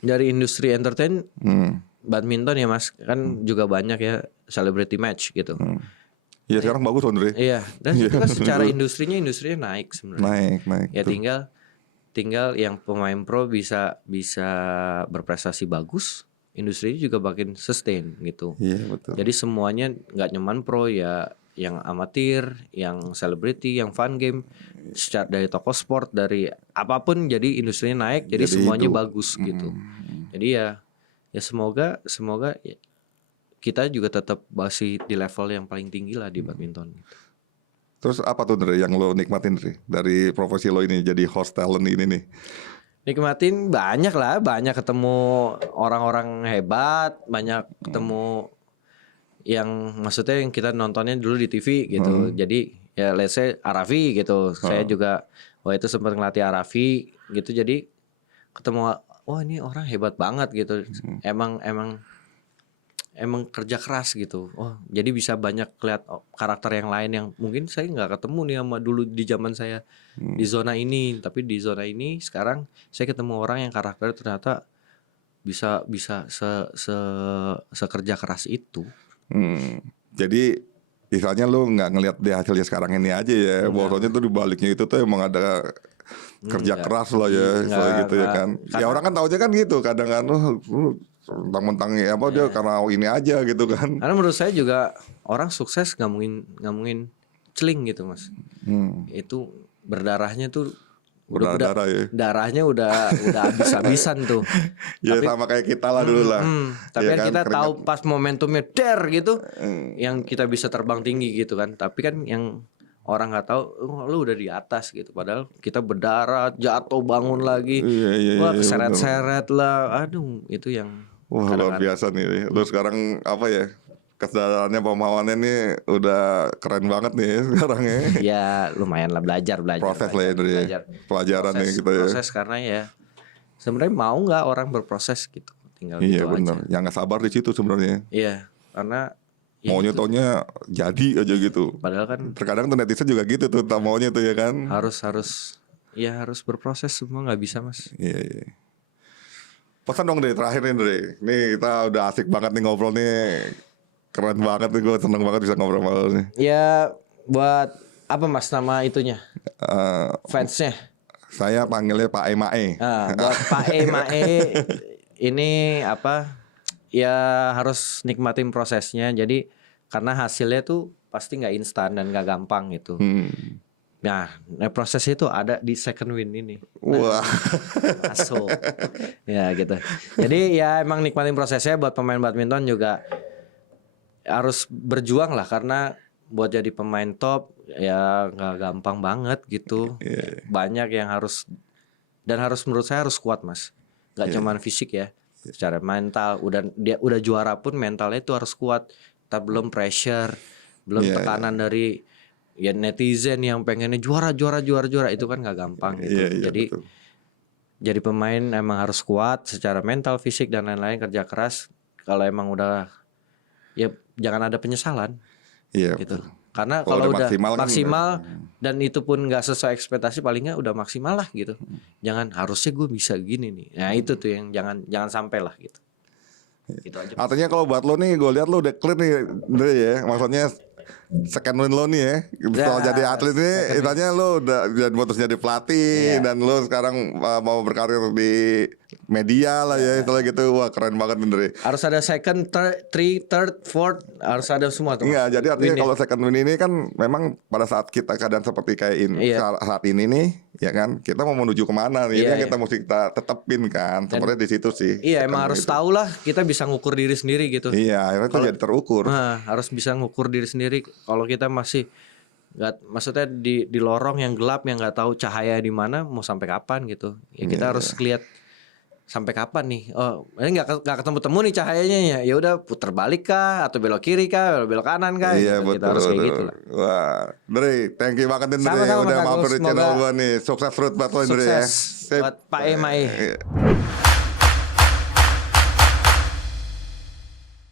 dari industri entertain badminton ya Mas kan juga banyak ya celebrity match gitu. Iya sekarang bagus loh Ndri. Iya dan itu kan secara industrinya naik sebenarnya. Naik. Ya tinggal yang pemain pro bisa berprestasi bagus. Industri juga makin sustain gitu. Iya betul. Jadi semuanya nggak nyaman pro ya, yang amatir, yang celebrity, yang fun game, dari toko sport, dari apapun, jadi industrinya naik, jadi semuanya bagus gitu. Jadi ya semoga ya, kita juga tetap masih di level yang paling tinggi lah di badminton. Terus apa tuh Ndri yang lo nikmatin Ndri dari profesi lo ini jadi host talent ini nih? Nikmatin banyak ketemu orang-orang hebat, banyak ketemu yang maksudnya yang kita nontonnya dulu di TV gitu. Jadi ya let's say Arafi gitu. Saya juga itu sempat ngelatih Arafi gitu. Jadi ketemu ini orang hebat banget gitu. Emang kerja keras gitu. Jadi bisa banyak lihat karakter yang lain yang mungkin saya nggak ketemu nih sama dulu di zaman saya di zona ini. Tapi di zona ini sekarang saya ketemu orang yang karakternya ternyata bisa sekerja keras itu. Jadi misalnya lu nggak ngelihat dia hasilnya sekarang ini aja ya. Bahwasanya tuh di baliknya itu tuh emang ada kerja keras lah ya, soalnya gitu ya kan. Ya orang kan taunya kan gitu, kadang kan mentang-mentang ya apa dia karena ini aja gitu kan. Karena menurut saya juga orang sukses nggak mungkin celing gitu mas. Itu berdarahnya tuh Berdarah ya. darahnya udah habis-habisan tuh. Ya sama kayak kita lah dulu lah. Tapi Ya kan kita keringat. tahu pas momentumnya gitu, yang kita bisa terbang tinggi gitu kan. Tapi kan yang orang nggak tahu, lu udah di atas gitu. Padahal kita berdarah, jatuh bangun lagi, wah keseret-seret lah. Aduh, itu yang Wah luar biasa nih. Lu sekarang apa ya? Kesadarannya pemahamannya nih udah keren banget nih sekarang ya. Ya lumayan lah belajar. Proses lah ya dari pelajaran nih gitu ya. Proses karena ya sebenarnya mau nggak orang berproses gitu, tinggal Iya gitu benar. aja. Yang nggak sabar di situ sebenarnya. Iya, karena ya Maunya taunya jadi aja gitu. padahal kan Terkadang tuh netizen juga gitu tuh, tak maunya tuh ya kan. harus berproses, semua nggak bisa mas. Iya. Pesan dong Dre, terakhir nih Dre. Nih kita udah asik banget nih ngobrol nih. Keren banget nih, gue seneng banget bisa ngobrol sama lu nih. Ya buat apa mas nama itunya fansnya? Saya panggilnya Pak Emae. Buat Pak Emae ini apa? Ya harus nikmatin prosesnya. Jadi karena hasilnya tuh pasti nggak instan dan nggak gampang gitu. Nah, proses itu ada di second win ini. Wah. Masuk. Ya gitu. Jadi ya emang nikmatin prosesnya. Buat pemain badminton juga harus berjuang lah, karena buat jadi pemain top ya nggak gampang banget gitu. Banyak yang harus, dan harus menurut saya harus kuat mas. Nggak cuman fisik ya, secara mental. Udah juara pun mentalnya itu harus kuat. Tak belum pressure, belum tekanan dari ya netizen yang pengennya juara itu kan nggak gampang gitu. Jadi betul. Jadi pemain emang harus kuat secara mental, fisik dan lain-lain, kerja keras. Kalau emang udah ya jangan ada penyesalan. Iya gitu. betul. Karena kalau udah maksimal kan, dan itu pun nggak sesuai ekspektasi, paling nggak udah maksimal lah gitu. Jangan harusnya gue bisa gini nih. Nah itu tuh yang jangan sampai lah gitu. Gitu aja. Artinya kalau buat lo nih, gue lihat lo udah clear nih Dre ya. Maksudnya second win lo nih ya. Setelah jadi atlet nih, itanya lo udah mutus jadi pelatih dan lo sekarang mau berkarir di media lah ya, setelah gitu. Wah keren banget nih Dre. Harus ada second, third, fourth, harus ada semua tuh. Enggak, jadi artinya kalau second win ini kan memang pada saat kita keadaan seperti kayak ini saat ini nih, ya kan, kita mau menuju kemana nih? Ini kita mesti kita tetepin kan, sebenarnya di situ sih. Iya, emang harus tahu lah, kita bisa ngukur diri sendiri gitu. Iya, akhirnya itu jadi terukur. Nah, harus bisa ngukur diri sendiri. Kalau kita masih maksudnya di lorong yang gelap, yang nggak tahu cahaya di mana, mau sampai kapan gitu? Ya kita harus lihat sampai kapan nih. Oh, ini nggak ketemu nih cahayanya ya. Ya udah putar balik kah, atau belok kiri kah, belok kanan kah? Iya gitu. betul. Kita harus kayak gitu lah. Wah, Dre, thank you banget nih Dre, Sama-sama, udah Kak mampir Agus. di channel gua nih. Sukses terus buat lo Dre ya. Sukses buat Pak Emae. Iya.